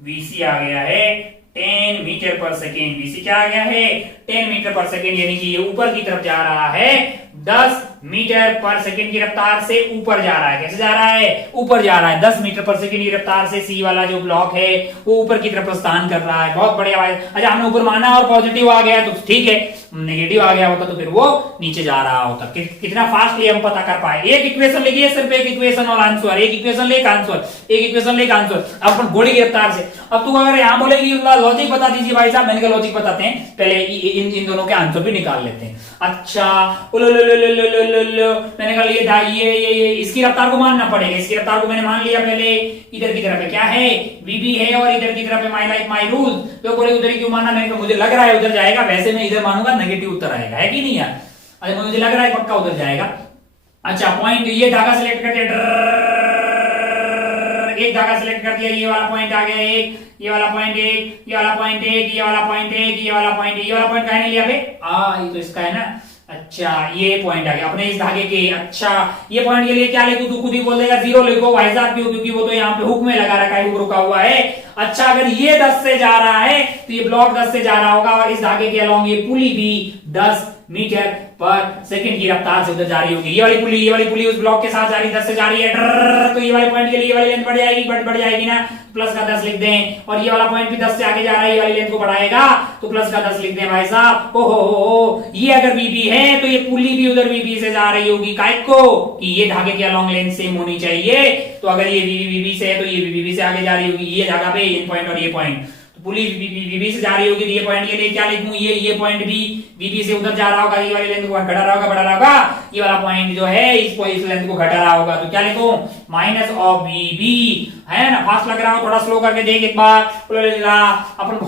VC आ गया है 10 मीटर पर सेकेंड। बीसी क्या आ गया है 10 मीटर पर सेकेंड, यानी कि ये ऊपर की तरफ जा रहा है 10 मीटर पर सेकेंड की रफ्तार से ऊपर जा रहा है। कैसे जा रहा है ऊपर जा रहा है 10 मीटर पर सेकेंड की रफ्तार से। सी वाला जो ब्लॉक है वो ऊपर की तरफ प्रस्थान कर रहा है। बहुत बढ़िया भाई। अच्छा हमने ऊपर माना और पॉजिटिव आ गया तो ठीक है, नेगेटिव आ गया होता तो फिर वो नीचे जा रहा होता। कितना फास्ट ये हम पता कर पाए। एक इक्वेशन लिखिए, सिर्फ एक इक्वेशन और आंसर, एक इक्वेशन ले एक आंसर, एक इक्वेशन ले एक आंसर। अब अपन घोड़े की रफ्तार से। अब तू अगर यहाँ बोलेगी लॉजिक बता दीजिए भाई साहब, मैंने कहा लॉजिक बताते हैं, पहले इन दोनों के आंसर भी निकाल लेते हैं। अच्छा मैंने कहा ये इसकी रफ्तार को मानना पड़ेगा। इसकी रफ्तार को मैंने मान लिया। पहले इधर की तरफ है क्या है वीबी है और इधर की तरफ है माई लाइफ माई रूल। तो बोले उधर क्यों मानना, मैंने कहा मुझे लग रहा है उधर जाएगा, वैसे मैं इधर मानूंगा नेगेटिव उत्तर आएगा, है कि नहीं यार। अच्छा मुझे लग रहा है पक्का उधर जाएगा। अच्छा पॉइंट ये धागा सिलेक्ट करते एक धागा सिलेक्ट कर दिया, ये वाला पॉइंट आ गया एक, ये वाला पॉइंट एक, ये वाला पॉइंट एक, ये वाला पॉइंट एक, ये वाला पॉइंट एक, ये वाला पॉइंट कहीं नहीं लिया बे, ये तो इसका है ना। अच्छा ये पॉइंट आ गया अपने इस धागे के। अच्छा ये पॉइंट के लिए क्या लिखूं, तू खुद ही बोल देगा 0 लिखो भाई साहब, क्यों, क्योंकि वो तो यहाँ पे हुक में लगा रखा है, हुक रुका हुआ है। अच्छा अगर ये 10 से जा रहा है तो ये ब्लॉक 10 से जा रहा होगा और इस धागे के अलोंग ये पुली भी 10 मीटर पर सेकंड की रफ्तार से उधर जा रही होगी। ये वाली पुली उस ब्लॉक के साथ जा रही है, 10 से जा रही है। तो ये वाले पॉइंट के लिए ये वाली लेंथ बढ़ जाएगी, बढ़ जाएगी ना, प्लस का 10 लिख दें। और ये वाला पॉइंट भी 10 से आगे जा रहा है, ये वाली लेंथ को बढ़ाएगा तो प्लस का 10 लिख दें भाई साहब। हो ये अगर बीबी है तो ये पुली भी उधर बीबी से जा रही होगी। काय को कि ये धागे के अलोंग लेंथ सेम होनी चाहिए। तो अगर ये बीबी से है तो ये बीबी से आगे जा रही होगी। ये धागा पे ये पॉइंट और ये पॉइंट पुली बीबी से जा रही होगी। ये पॉइंट के लिए क्या लिखूं, ये पॉइंट भी बीबी से उधर जा रहा होगा, ये वाली लेंथ को घटा रहा होगा, बढ़ा रहा होगा। ये वाला पॉइंट जो है इस लेंथ को घटा रहा होगा। तो क्या लिखूं माइनस ऑफ बीबी, है ना। फास्ट लग रहा हो थोड़ा स्लो करके देख एक बार। अपन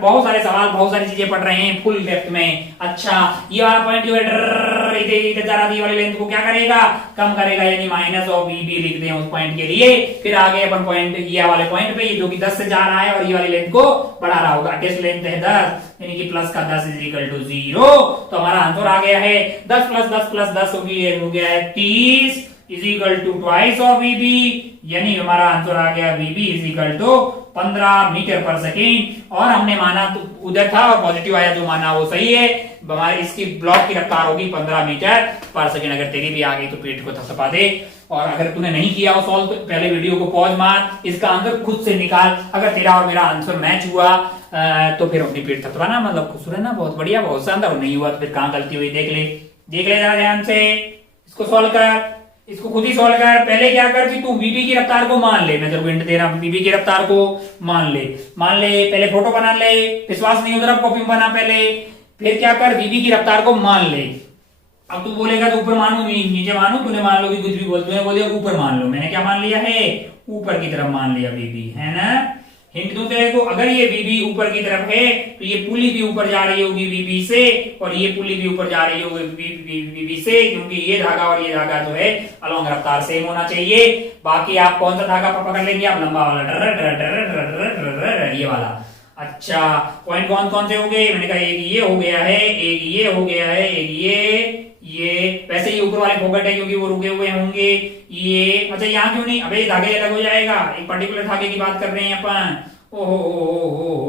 बहुत सारे सवाल बहुत सारी चीजें पढ़ रहे हैं फुल डेप्थ में। अच्छा ये वाला पॉइंट जो है इधर जा रहा है, ये वाली लेंथ को क्या करेगा कम करेगा, यानी माइनस ऑफ बीबी लिख दें उस पॉइंट के लिए। फिर आगे अपन पॉइंट ये वाले पॉइंट पे जो कि 10 से जा रहा है और ये वाली लेंथ को बढ़ा रहा होगा। टेस्ट लेंथ है 10 यानी कि प्लस का 10 इज इक्वल टू 0। तो हमारा आंसर आ गया है 10 प्लस 10 प्लस 10 हो गया है 30 is equal to twice of VB, यानी हमारा आंसर आ गया VB is equal to 15 metre per second. और हमने माना तो उधर था और पॉजिटिव आया, जो माना वो सही है। हमारे इसकी ब्लॉक की रफ्तार होगी 15 मीटर पर सेकेंड। अगर तेरी भी आ गई तो पेट को थपथपा दे। और अगर तूने नहीं किया वो सॉल्व तो पहले वीडियो को पॉज मार, इसका आंसर खुद से निकाल। अगर तेरा और मेरा आंसर मैच हुआ तो फिर अपनी पेट थपथपाना, मतलब खुश रहना, बहुत बढ़िया बहुत शानदार। नहीं हुआ तो फिर कहां गलती हुई देख ले जरा ध्यान से। इसको सॉल्व कर, इसको खुद ही सॉल्व कर। पहले क्या कर कि तू बीबी की रफ्तार को मान ले, मैं तेरे को हिंट दे रहा हूं, बीबी की रफ्तार को मान ले। पहले फोटो बना ले, विश्वास नहीं उधर कॉपी में बना पहले। फिर क्या कर बीबी की रफ्तार को मान ले। अब तू बोलेगा तो ऊपर मानू नीचे मानू, तूने मान लो कि कुछ भी बोल, तूने बोल दिया ऊपर मान लो। मैंने क्या मान लिया है ऊपर की तरफ मान लिया बीबी, है ना। हिंट दूं तेरे को, अगर ये बीबी ऊपर की तरफ है तो ये पुली भी ऊपर जा रही होगी बीबी से, और ये पुली भी ऊपर जा रही होगी बीबी से, क्योंकि ये धागा और ये धागा जो है अलोंग रफ्तार सेम होना चाहिए। बाकी आप कौन सा धागा पकड़ लेंगे, आप लंबा वाला ये वाला। अच्छा पॉइंट कौन कौन से हो गए, मैंने कहा एक ये हो गया है, एक ये हो गया है, एक ये वैसे ही ऊपर वाले फोकट है क्योंकि वो रुके हुए होंगे ये। अच्छा यहाँ क्यों नहीं, अबे धागे अलग हो जाएगा, एक पर्टिकुलर धागे की बात कर रहे हैं अपन। ओहो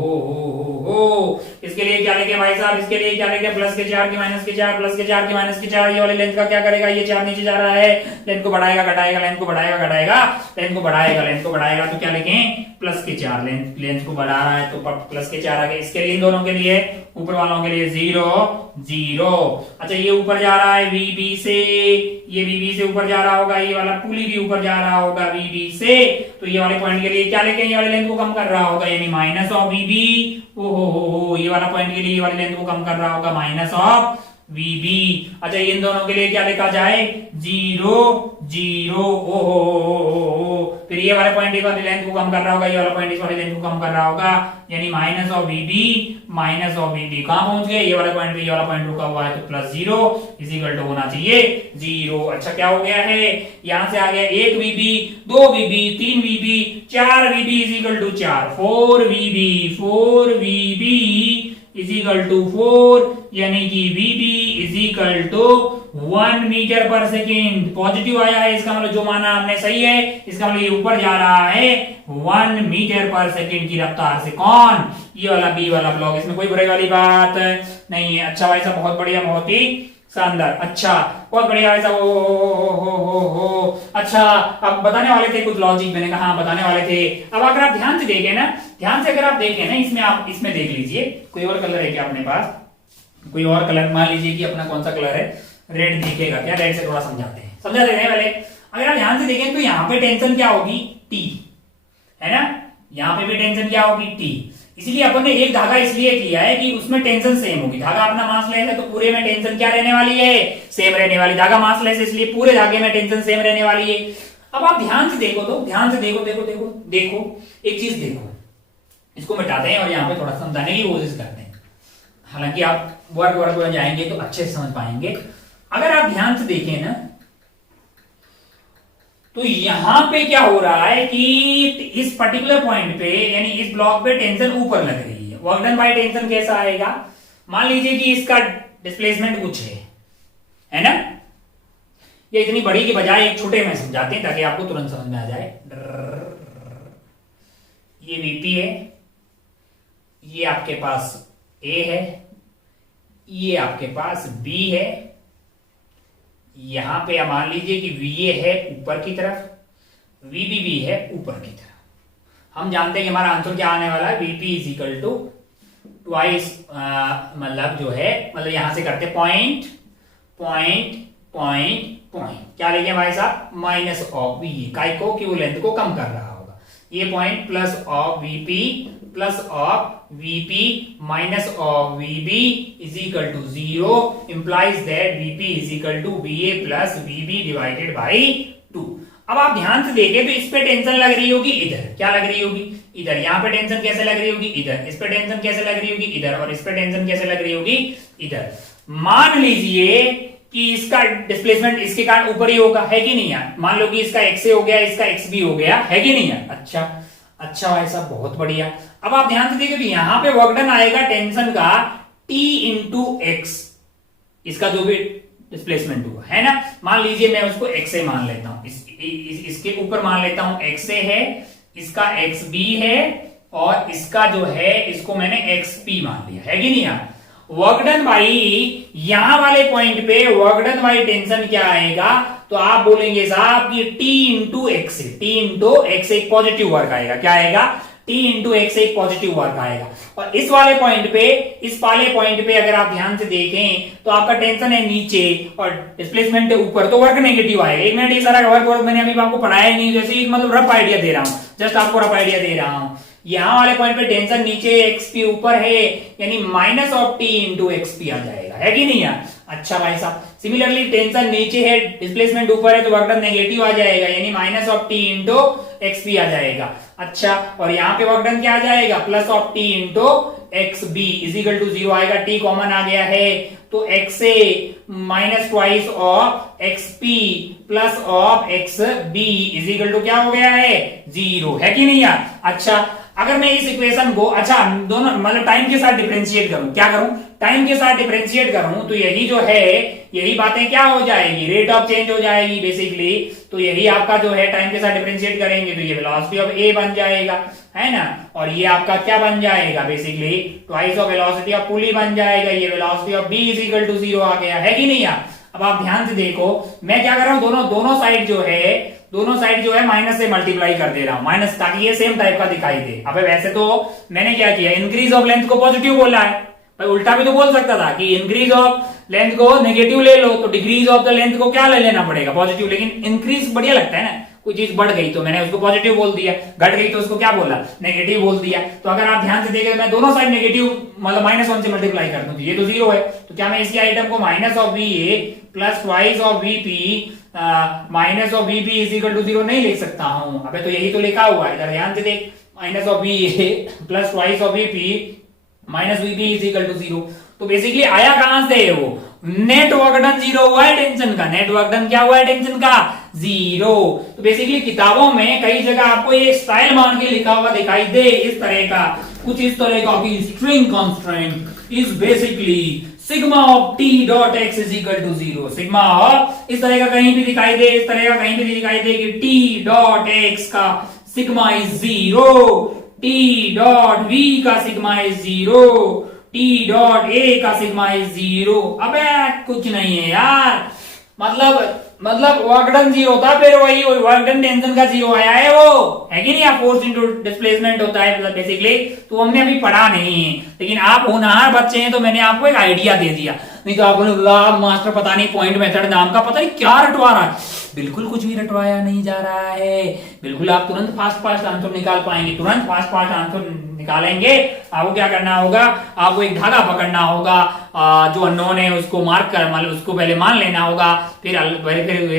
इसके लिए क्या लिखे भाई साहब, इसके लिए क्या लिखे प्लस के 4 की माइनस के 4 प्लस के 4 की माइनस के 4। ये वाले लेंथ का क्या करेगा, ये 4 नीचे जा रहा है, लेंथ को बढ़ाएगा घटाएगा, लेंथ को बढ़ाएगा घटाएगा, लेंथ को बढ़ाएगा लेंथ को बढ़ाएगा। तो क्या लिखें प्लस के 4, लेंथ को बढ़ा रहा है तो प्लस के 4 आ गए। इसके लिए इन दोनों के लिए ऊपर वालों के लिए 0 0। अच्छा ये ऊपर जा रहा है बीबी से, ये बीबी से ऊपर जा रहा होगा, ये वाला पुली भी ऊपर जा रहा होगा बीबी से। तो ये वाले पॉइंट के लिए क्या लिखें, ये वाले लेंथ को कम कर रहा होगा यानी माइनस ऑफ बीबी। ओहो ये वाला पॉइंट के लिए ये वाली लेंथ को कम कर रहा होगा माइनस ऑफ वीबी। अच्छा इन दोनों के लिए क्या लिखा जाए 0 0। ओहो फिर ये वाले पॉइंट वाली लेंथ को कम कर रहा होगा, ये वाला पॉइंट इस वाली लेंथ को कम कर रहा होगा यानी minus of VB minus of VB. कहां पहुंच गए, ये वाला पॉइंट पे ये वाला पॉइंट रुका हुआ है तो प्लस 0 इज इक्वल टू होना चाहिए 0। अच्छा क्या हो गया है, यहां से आ गया 1 VB 2 VB 3 VB 4 VB is equal to 4 4 VB is equal to 4 यानी कि VB is equal to 1 metre per second. Positive आया है, इसका मतलब जो माना हमने सही है, इसका मतलब ये ऊपर जा रहा है 1 मीटर पर सेकेंड की रफ्तार से। कौन? ये वाला बी वाला ब्लॉक। इसमें कोई बुराई वाली बात नहीं है। अच्छा भाई साहब, बहुत बढ़िया, बहुत ही शानदार। अच्छा, बहुत बढ़िया भाई साहब। हो। अच्छा, अब बताने वाले थे कुछ लॉजिक, मैंने कहा बताने वाले थे। अब अगर आप ध्यान से देखें ना, ध्यान से अगर आप देखें ना, इसमें आप इसमें देख लीजिए, कोई और कलर है क्या अपने पास? कोई और कलर मान लीजिए कि अपना कौन सा कलर है, रेड दिखेगा क्या? रेड से थोड़ा समझाते हैं, समझा देते हैं पहले। अगर आप ध्यान से देखें तो यहाँ पे टेंशन क्या होगी? टी, है ना? यहाँ पे भी टेंशन क्या होगी? टी। इसलिए अपन ने एक धागा इसलिए किया है कि उसमें टेंशन सेम होगी। धागा अपना मासलेस है तो पूरे में टेंशन क्या रहने वाली है? सेम रहने वाली। धागा मासलेस है इसलिए पूरे धागे में टेंशन सेम रहने वाली है। अब आप ध्यान से देखो, तो ध्यान से देखो, देखो एक चीज देखो, इसको मिटाते हैं और यहाँ पे थोड़ा समझाने की कोशिश करते हैं। हालांकि आप वर्क में जाएंगे तो अच्छे से समझ पाएंगे। अगर आप ध्यान से देखें ना, तो यहां पे क्या हो रहा है कि इस पर्टिकुलर पॉइंट पे, यानी इस ब्लॉक पे टेंशन ऊपर लग रही है। वर्क डन बाय टेंशन कैसा आएगा? मान लीजिए कि इसका डिस्प्लेसमेंट कुछ है ना? ये इतनी बड़ी की बजाय एक छोटे में समझाते हैं ताकि आपको तुरंत समझ में आ जाए। ये वीपी है, ये आपके पास ए है, ये आपके पास बी है। यहां पे आप मान लीजिए कि वीए है ऊपर की तरफ, वीबी भी है ऊपर की तरफ। हम जानते हैं कि हमारा आंसर क्या आने वाला है? VP is equal to twice, मतलब जो है, मतलब यहां से करते पॉइंट पॉइंट पॉइंट पॉइंट, क्या लेंगे भाई साहब? माइनस ऑफ वीए, काय को कि वो लेंथ को कम कर रहा होगा। ये point plus of VP plus of VP minus of VB is equal to 0 implies that VP is equal to VA plus VB divided by 2। अब आप ध्यान से देखें तो इस पे टेंशन लग रही होगी इधर, क्या लग रही होगी? इधर। यहाँ पे टेंशन कैसे लग रही होगी? इधर। इस पे टेंशन कैसे लग रही होगी? इधर। और इस पे टेंशन कैसे लग रही होगी? इधर। मान लीजिए कि इसका डिस्प्लेसमेंट इसके कारण ऊपर ही होगा, है कि नहीं यार? मान लो कि इसका एक्स ए हो गया, इसका एक्स बी हो गया, है कि नहीं यार? अच्छा भाई साहब, बहुत बढ़िया। अब आप ध्यान से देखिए तो यहां पे वर्क डन आएगा टेंशन का T इंटू एक्स, इसका जो भी डिस्प्लेसमेंट हुआ, है ना? मान लीजिए मैं उसको एक्स ए मान लेता हूं, इसके ऊपर मान लेता हूं एक्स ए है, इसका एक्स बी है, और इसका जो है इसको मैंने एक्स पी मान लिया, है कि नहीं यार? वर्क डन बाई, यहां वाले पॉइंट पे वर्क डन बाई टेंशन क्या आएगा? तो आप बोलेंगे साहब कि T into x, T into x एक पॉजिटिव वर्क आएगा। क्या आएगा? T इंटू एक्स एक पॉजिटिव वर्क आएगा। और इस वाले पॉइंट पे, इस वाले पॉइंट पे अगर आप ध्यान से देखें तो आपका टेंशन है नीचे और डिस्प्लेसमेंट है ऊपर, तो वर्क नेगेटिव आएगा। एक मिनट, ये सारा वर्क मैंने अभी आपको पढ़ाया नहीं, जैसे एक मतलब रफ आइडिया दे रहा हूं, जस्ट आपको रफ आइडिया दे रहा हूं। यहां वाले पॉइंट पे टेंशन नीचे, एक्सपी ऊपर है, यानी minus of T into XP आ जाएगा, है कि नहीं यार? अच्छा भाई साहब, सिमिलरली टेंशन नीचे है, डिस्प्लेसमेंट ऊपर है, तो वर्क डन नेगेटिव आ जाएगा, यानी minus of T into XP आ जाएगा। अच्छा, और यहाँ पे वर्क डन क्या आ जाएगा? Plus of T into X B is equal to 0 आएगा। टी कॉमन आ गया है, तो X A minus twice of X P plus of X B is equal to क्या हो गया है? 0, है कि नहीं यार? अच्छा, अगर मैं इस इक्वेशन को, अच्छा दोनों मतलब टाइम के साथ डिफरेंशिएट करूं, क्या करूं? टाइम के साथ डिफरेंशिएट करूं तो यही जो है, यही बातें क्या हो जाएगी? रेट ऑफ चेंज हो जाएगी बेसिकली। तो यही आपका जो है टाइम के साथ डिफरेंशिएट करेंगे तो ये वेलोसिटी ऑफ ए बन जाएगा, है ना? और ये आपका क्या बन जाएगा? Basically twice of velocity of pulley बन जाएगा। ये velocity of B is equal to 0 आ गया, है कि नहीं यार? अब आप ध्यान से देखो, मैं क्या कर रहा हूं, दोनों साइड जो है माइनस से मल्टीप्लाई कर दे रहा हूं, माइनस, ताकि ये सेम टाइप का दिखाई दे। अबे वैसे तो मैंने क्या किया, इंक्रीज ऑफ लेंथ को पॉजिटिव बोला है भाई, उल्टा भी तो बोल सकता था कि इंक्रीज ऑफ लेंथ को नेगेटिव ले लो, तो डिक्रीज ऑफ द लेंथ को क्या ले लेना पड़ेगा? पॉजिटिव। लेकिन इंक्रीज बढ़िया लगता है ना, कोई चीज बढ़ गई तो मैंने उसको पॉजिटिव बोल दिया, घट गई तो उसको क्या बोला? नेगेटिव बोल दिया। तो अगर आप ध्यान से देखें, मैं दोनों साइड नेगेटिव मतलब -1 से मल्टीप्लाई कर दूं तो ये तो 0 है, तो क्या मैं इसी आइटम को minus of V A plus twice of V P minus of V P is equal to 0 नहीं लिख सकता हूं? अबे तो यही तो लिखा हुआ है, इधर ध्यान से देख, minus of V A plus twice of V P minus V P is equal to 0। तो बेसिकली आया कहां से है वो? नेट वर्क डन 0 हुआ है टेंशन का। नेट वर्क डन क्या हुआ है टेंशन का? 0। तो बेसिकली किताबों में कई जगह आपको ये स्टाइल मान के लिखा हुआ दिखाई दे, इस तरह का, कुछ इस तरह का कि string constant is basically sigma of T dot X is equal to 0। Sigma of इस तरह का कहीं भी दिखाई दे, इस तरह का कहीं भी दिखाई दे कि टी डॉट एक्स का sigma is 0, T dot V का sigma is 0, T dot A का सिग्मा इज 0। अबे कुछ नहीं है यार, मतलब वर्क डन 0 था, फिर वही वर्क डन टेंशन का 0 आया है, वो है कि नहीं। फोर्स इनटू डिस्प्लेसमेंट होता है मतलब बेसिकली, तो हमने अभी पढ़ा नहीं है, लेकिन आप होनहार बच्चे हैं तो मैंने आपको एक आइडिया दे दिया। नहीं तो आपने बोला मास्टर पता नहीं पॉइंट मेथड नाम का पता नहीं क्या रटवा रहा है। बिल्कुल कुछ भी रटवाया नहीं जा रहा है, बिल्कुल आप तुरंत फास्ट आंसर निकाल पाएंगे, तुरंत फास्ट आंसर निकालेंगे। आपको क्या करना होगा, आपको एक धागा पकड़ना होगा, जो अननोन है उसको मार्क कर, मतलब उसको पहले मान लेना होगा, फिर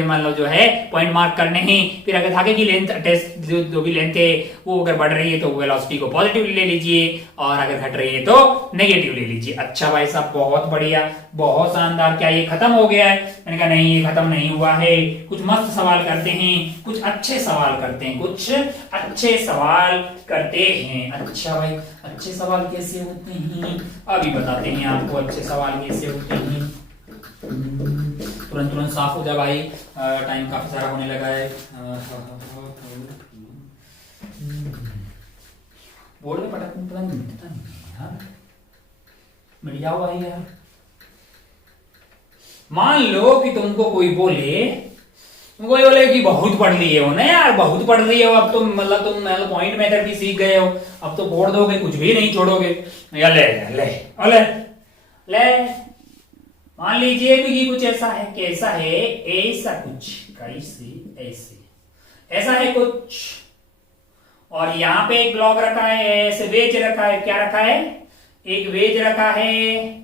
मान लो जो है पॉइंट मार्क करने ही, फिर अगर धागे की लेंथ टेस्ट जो भी लेंथ है वो अगर बढ़ रही है तो वेलोसिटी को पॉजिटिव ले लीजिए, और अगर घट रही है तो नेगेटिव ले लीजिए। अच्छा भाई साहब, बहुत बढ़िया, बहुत शानदार। क्या ये खत्म हो गया है? मैंने कहा नहीं, ये खत्म नहीं हुआ है, कुछ मस्त सवाल करते हैं, कुछ अच्छे सवाल करते हैं, कुछ अच्छे सवाल करते हैं। अच्छा भाई, अच्छे सवाल कैसे होते हैं अभी बताते हैं आपको, अच्छे सवाल कैसे होते हैं। तुरंत साफ हो जाए भाई, टाइम काफी सारा होने लगा है। बोर्ड में पता नहीं मिटता नहीं यार, मिट जाओ भाई यार। मान लो कि तुमको कोई बोले कि बहुत पढ़ लिए हो ना यार, बहुत पढ़ लिए हो, अब तुम तुम पॉइंट मेथड भी सीख गए हो, अब तो बोर्ड दोगे, कुछ भी नहीं छोड़ोगे। ले ले ले ले मान लीजिए कि ये कुछ ऐसा है, कैसा है, ऐसा कुछ, कैसे ऐसे ऐसा है कुछ, और यहाँ पे एक ब्लॉक रखा है, ऐसे वेज रखा है, क्या रखा है, एक वेज रखा है,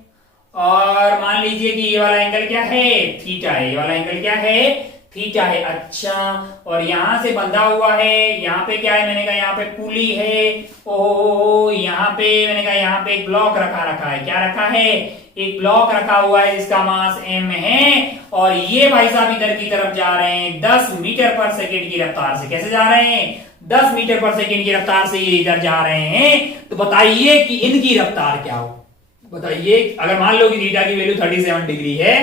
और मान लीजिए कि ये वाला एंगल क्या है, थीटा है, ये वाला एंगल क्या है, थीटा है। अच्छा, और यहां से बंधा हुआ है, यहाँ पे क्या है, मैंने कहा यहाँ पे पुली है, ओ यहाँ पे मैंने कहा यहाँ पे एक ब्लॉक रखा है, क्या रखा है, एक ब्लॉक रखा हुआ है जिसका मास m है, और ये भाई साहब इधर की तरफ जा रहे हैं 10 मीटर पर सेकेंड की रफ्तार से। कैसे जा रहे हैं? 10 मीटर पर सेकेंड की रफ्तार से ये इधर जा रहे हैं। तो बताइए कि इनकी रफ्तार क्या हो, बताइए। अगर मान लो कि थीटा की वैल्यू 37 डिग्री है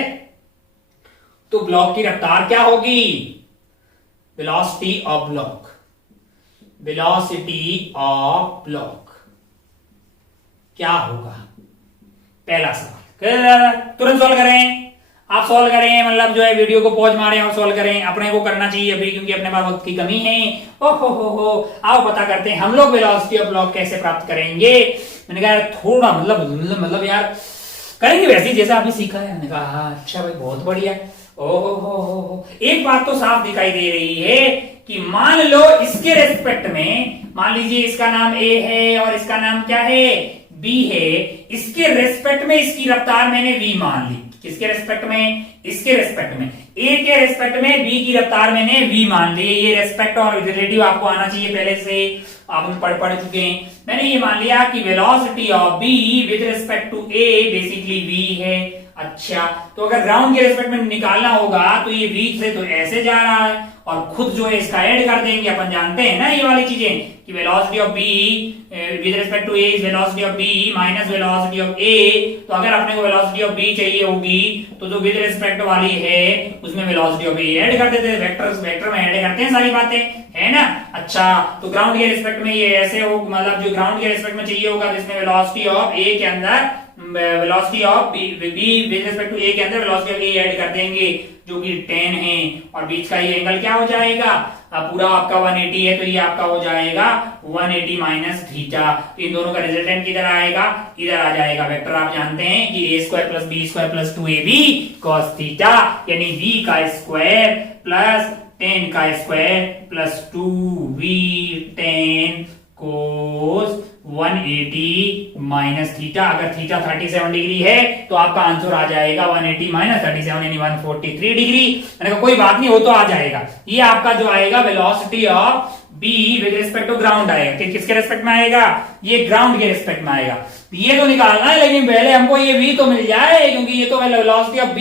तो ब्लॉक की रफ्तार क्या होगी? Velocity of block, velocity of block क्या होगा? पहला सवाल तुरंत सॉल्व करें, आप सॉल्व करें, मतलब जो है वीडियो को पॉज मारें और सॉल्व करें। अपने को करना चाहिए अभी, क्योंकि अपने पास वक्त की कमी है। हो आओ पता करते हैं हम लोग वेलोसिटी ऑफ ब्लॉक कैसे प्राप्त करेंगे। मैंने कहा यार थोड़ा मतलब यार करेंगे वैसे ही जैसा आपने सीखा है। मैंने कहा अच्छा भाई बहुत बढ़िया। ओहो एक बात तो साफ दिखाई दे रही है कि मान लो इसके रेस्पेक्ट में, मान लीजिए इसका नाम ए है और इसका नाम क्या है, बी है, इसके रेस्पेक्ट में इसकी रफ्तार मैंने वी मान ली। किसके रेस्पेक्ट में? इसके रेस्पेक्ट में। ए के रेस्पेक्ट में बी की रफ्तार मैंने वी मान ली। ये रेस्पेक्ट और रिलेटिव आपको आना चाहिए पहले से, आप पढ़ चुके हैं। मैंने ये मान लिया कि velocity of B with respect to A basically V है। अच्छा, तो अगर ग्राउंड के रेस्पेक्ट में निकालना होगा तो ये वी से तो ऐसे जा रहा है, और खुद जो है इसका ऐड कर देंगे। अपन जानते हैं ना ये वाली चीजें कि velocity of B with respect to A is velocity of B minus velocity of A. तो अगर अपने को वेलोसिटी ऑफ बी चाहिए होगी तो जो विद रिस्पेक्ट वाली है उसमें वेलोसिटी ऑफ ए ऐड कर देते हैं। वेक्टर में ऐड करते हैं सारी बातें, है ना। अच्छा, तो ग्राउंड के रिस्पेक्ट में ये ऐसे हो, मतलब जो ग्राउंड के रिस्पेक्ट में चाहिए होगा जिसमें वेलोसिटी ऑफ ए के अंदर velocity of B with respect to A के अंदर वेलोसिटी ऑफ ए ऐड कर देंगे जो कि 10 है, और बीच का ये एंगल क्या हो जाएगा, पूरा आपका 180 है तो ये आपका हो जाएगा 180 माइनस थीटा। इन दोनों का रिजल्टेंट किधर आएगा, इधर आ जाएगा। वेक्टर आप जानते हैं कि A square plus B square plus 2ab cos theta, यानी v का स्क्वायर प्लस 10 का square plus 2v 10 cos 180 minus theta. अगर थीटा 37 डिग्री है तो आपका आंसर आ जाएगा 180 माइनस 37 यानी 143 डिग्री। मैंने कहा कोई बात नहीं, वो तो आ जाएगा। ये आपका जो आएगा velocity of B with respect to ground आएगा, कि किसके रिस्पेक्ट में आएगा, ये ग्राउंड के रिस्पेक्ट में आएगा। ये तो निकालना है, लेकिन पहले हमको ये v तो मिल जाए, क्योंकि ये तो velocity of b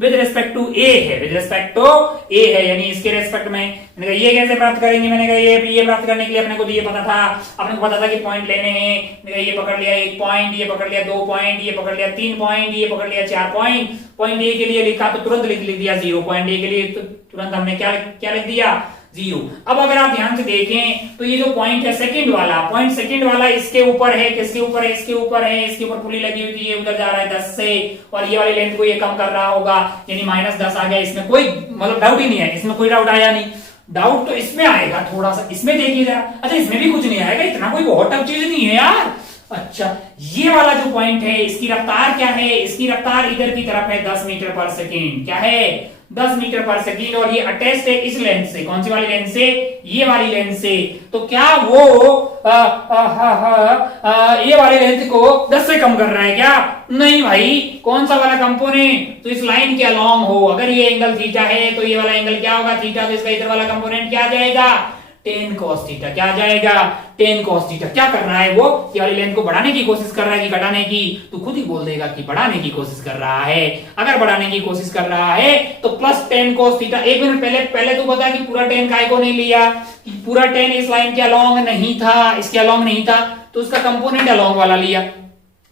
with respect to a है, विद रिस्पेक्ट टू a है, यानी इसके रिस्पेक्ट में। मैंने कहा ये कैसे प्राप्त करेंगे, मैंने कहा ये प्राप्त करने के लिए अपने को तो ये पता था, अपने को पता था कि पॉइंट लेने हैं। मैंने कहा ये पकड़ लिया 1 पॉइंट, ये पकड़ लिया 2 पॉइंट, ये पकड़ लिया 3 पॉइंट, ये पकड़ लिया 4 पॉइंट। पॉइंट ए के लिए लिखा तो तुरंत लिख दिया 0, पॉइंट ए के लिए तो तुरंत हमने क्या लिख दिया, 0। अब अगर आप ध्यान से देखें तो ये जो पॉइंट है सेकंड वाला, पॉइंट सेकंड वाला इसके ऊपर है, किसके ऊपर है, इसके ऊपर है, इसके ऊपर पुली लगी हुई थी, ये उधर जा रहा है 10 से, और ये वाली लेंथ को ये कम कर रहा होगा, यानी -10 आ गया। इसमें कोई मतलब डाउट ही नहीं है, इसमें कोई डाउट आया नहीं। डाउट तो इसमें आएगा थोड़ा सा, इसमें देखिए जरा। अच्छा इसमें भी कुछ नहीं आएगा, इतना कोई बहुत टफ चीज नहीं है यार। अच्छा ये वाला जो पॉइंट है इसकी रफ्तार क्या है, इसकी रफ्तार इधर की तरफ है 10 मीटर पर सेकेंड, क्या है 10 मीटर पर सेकेंड, और ये अटैच्ड है इस लेंथ से, कौन सी वाली लेंथ से, ये वाली लेंथ से। तो क्या वो ये वाली लेंथ को 10 से कम कर रहा है क्या, नहीं भाई। कौन सा वाला कंपोनेंट, तो इस लाइन के अलोंग हो, अगर ये एंगल थीटा है तो ये वाला एंगल क्या होगा, थीटा, तो इसका इधर वाला कंपोनेंट क्या आ जाएगा, tan cos थीटा, क्या आ जाएगा, tan cos थीटा। क्या कर रहा है वो, ये वाली लेंथ को बढ़ाने की कोशिश कर रहा है कि घटाने की, तो खुद ही बोल देगा कि बढ़ाने की कोशिश कर रहा है। अगर बढ़ाने की कोशिश कर रहा है तो प्लस tan cos थीटा। एक मिनट पहले तो बता कि पूरा tan काय को नहीं लिया, कि पूरा tan इस लाइन के अलोंग नहीं था, इसके अलोंग नहीं था, तो उसका कंपोनेंट अलोंग वाला लिया,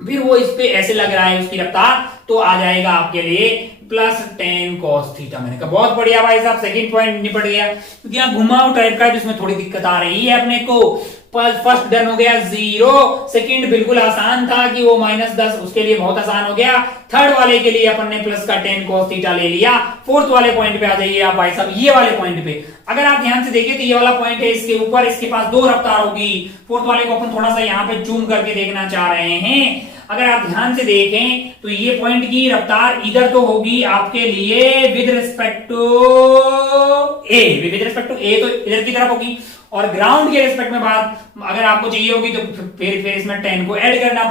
फिर वो इस पे ऐसे लग रहा है उसकी रफ्तार, तो आ जाएगा आपके लिए प्लस tan cos थीटा। मैंने कहा बहुत बढ़िया भाई साहब, सेकंड पॉइंट निपट गया। क्योंकि यहाँ घुमाव टाइप का है जिसमें थोड़ी दिक्कत आ रही है अपने को। फर्स्ट डन हो गया 0, सेकंड बिल्कुल आसान था कि वो -10, उसके लिए बहुत आसान हो गया। थर्ड वाले के लिए अपन ने प्लस का tan cos थीटा ले लिया। फोर्थ वाले पॉइंट पे आ जाइए आप भाई साहब, ये वाले पॉइंट पे अगर आप ध्यान से देखिए तो ये वाला पॉइंट है, इसके ऊपर इसके पास 2 रफ्तार होगी। फोर्थ वाले को अपन थोड़ा सा यहाँ पे जूम करके देखना चाह रहे हैं। अगर आप ध्यान से देखें तो ये पॉइंट की रफ्तार इधर तो होगी आपके लिए with respect to A, with respect to A तो इधर की तरफ होगी, और ग्राउंड के रिस्पेक्ट में बात अगर आपको चाहिए होगी तो फिर इसमें tan को ऐड करना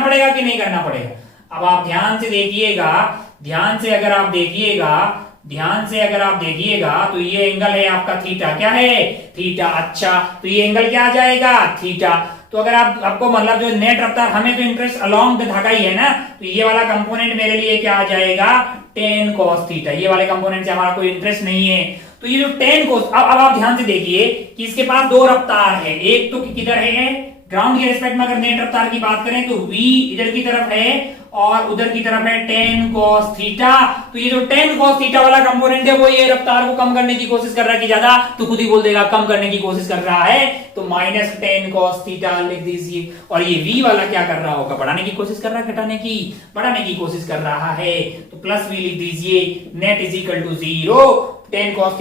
पड़ेगा कि नहीं करना पड़ेगा। अब आप ध्यान से देखिएगा, ध्यान से अगर आप देखिएगा तो ये एंगल है आपका थीटा, क्या है थीटा। अच्छा तो ये एंगल क्या आ जाएगा, थीटा। तो अगर आपको मतलब जो नेट रफ्तार, हमें तो इंटरेस्ट अलोंग द धागा ही है ना, तो ये वाला कंपोनेंट मेरे लिए क्या आ जाएगा, tan cos थीटा। ये वाले कंपोनेंट से हमारा कोई इंटरेस्ट नहीं है। तो ये जो tan cos, अब आप ध्यान से देखिए कि इसके पास 2 रफ्तार है, एक तो किधर है, ग्राउंड के रिस्पेक्ट में अगर नेट रफ्तार की बात करें तो v इधर की तरफ है और उधर की तरफ है tan cos थीटा। तो ये जो tan cos थीटा वाला कंपोनेंट है वो ये रफ्तार को कम करने की कोशिश कर रहा है कि ज्यादा, तो खुद ही बोल देगा कम करने की कोशिश कर रहा है, तो -tan cos थीटा लिख दीजिए। और ये v वाला क्या कर रहा होगा, बढ़ाने की कोशिश कर रहा है, बढ़ाने की कोशिश कर रहा है, तो प्लस v लिख दीजिए। Net is equal to 0, tan cos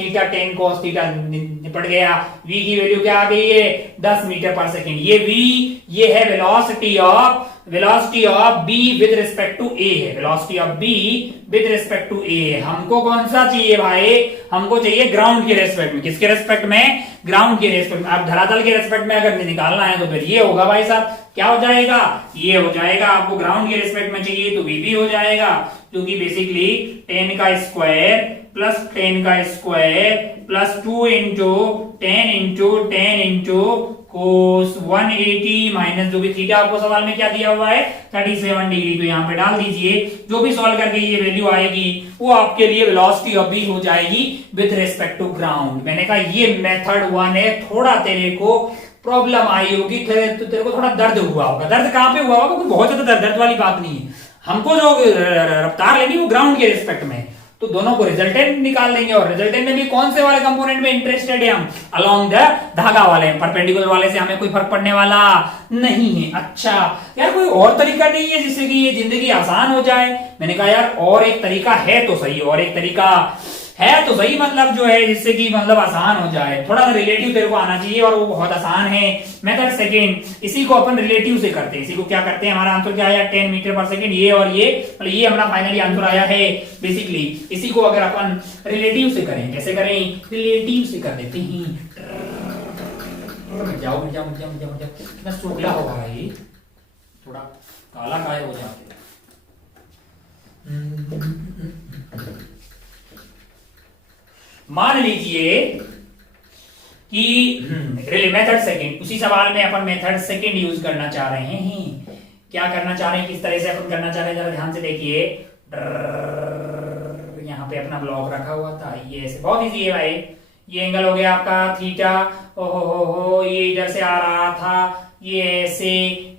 theta निपट गया। v की वैल्यू क्या आ गई है, 10 मीटर पर सेकेंड। ये v ये है velocity of b with respect to a है, velocity of b with respect to a है। हमको कौन सा चाहिए भाई, हमको चाहिए ग्राउंड के रेस्पेक्ट में। किसके रेस्पेक्ट में, ग्राउंड के रेस्पेक्ट में। अब धरातल के रेस्पेक्ट में अगर निकालना है तो फिर ये होगा भाई साहब, क्या हो जाएगा, ये हो जाएगा। आपको ग्राउंड के रेस्पेक्ट में चाहिए तो v भी हो जाएगा, क्योंकि बेसिकली tan का स्क्वायर प्लस tan का square plus 2 into tan into cos 180 minus जो भी थीटा आपको सवाल में क्या दिया हुआ है 37 डिग्री, तो यहाँ पे डाल दीजिए। जो भी सॉल्व करके ये वैल्यू आएगी वो आपके लिए वेलोसिटी ऑफ b हो जाएगी विद रिस्पेक्ट टू ग्राउंड। मैंने कहा ये मेथड 1 है, थोड़ा तेरे को प्रॉब्लम आई होगी, तो तेरे को थोड़ा दर्द हुआ होगा। दर्द कहाँ पे हुआ होगा, क्योंकि बहुत ज्यादा दर्द वाली बात नहीं है। हमको जो रफ्तार लेनी वो ग्राउंड के रिस्पेक्ट में, तो दोनों को रिजल्टेंट निकाल लेंगे। और रिजल्टेंट में भी कौन से वाले कंपोनेंट में इंटरेस्टेड है हम, अलोंग द धागा वाले, परपेंडिकुलर वाले से हमें कोई फर्क पड़ने वाला नहीं है। अच्छा यार कोई और तरीका नहीं है जिससे कि ये जिंदगी आसान हो जाए। मैंने कहा यार और एक तरीका है तो सही, और एक तरीका है तो सही, मतलब जो है जिससे कि मतलब आसान हो जाए। थोड़ा रिलेटिव तेरे को आना चाहिए और वो बहुत आसान है। मेथड सेकेंड, इसी को अपन रिलेटिव से करते हैं। इसी को क्या करते हैं, हमारा आंसर क्या आया 10 मीटर पर सेकेंड, ये और ये मतलब ये हमारा फाइनली आंसर आया है। बेसिकली इसी को अगर अपन रिलेटिव से करें, कैसे करें, रिलेटिव से कर देते हैं। जाओ कितना चोगला होगा भाई, थोड़ा काला काय हो जाते। मान लीजिए कि मेथड सेकंड, उसी सवाल में अपन मेथड सेकंड यूज करना चाह रहे हैं। क्या करना चाह रहे हैं, किस तरह से अपन करना चाह रहे हैं, जरा ध्यान से देखिए। यहाँ पे अपना ब्लॉक रखा हुआ था, ये ऐसे बहुत इजी है भाई। ये एंगल हो गया आपका थीटा, ओहो हो, ये इधर से आ रहा था, ये ऐसे,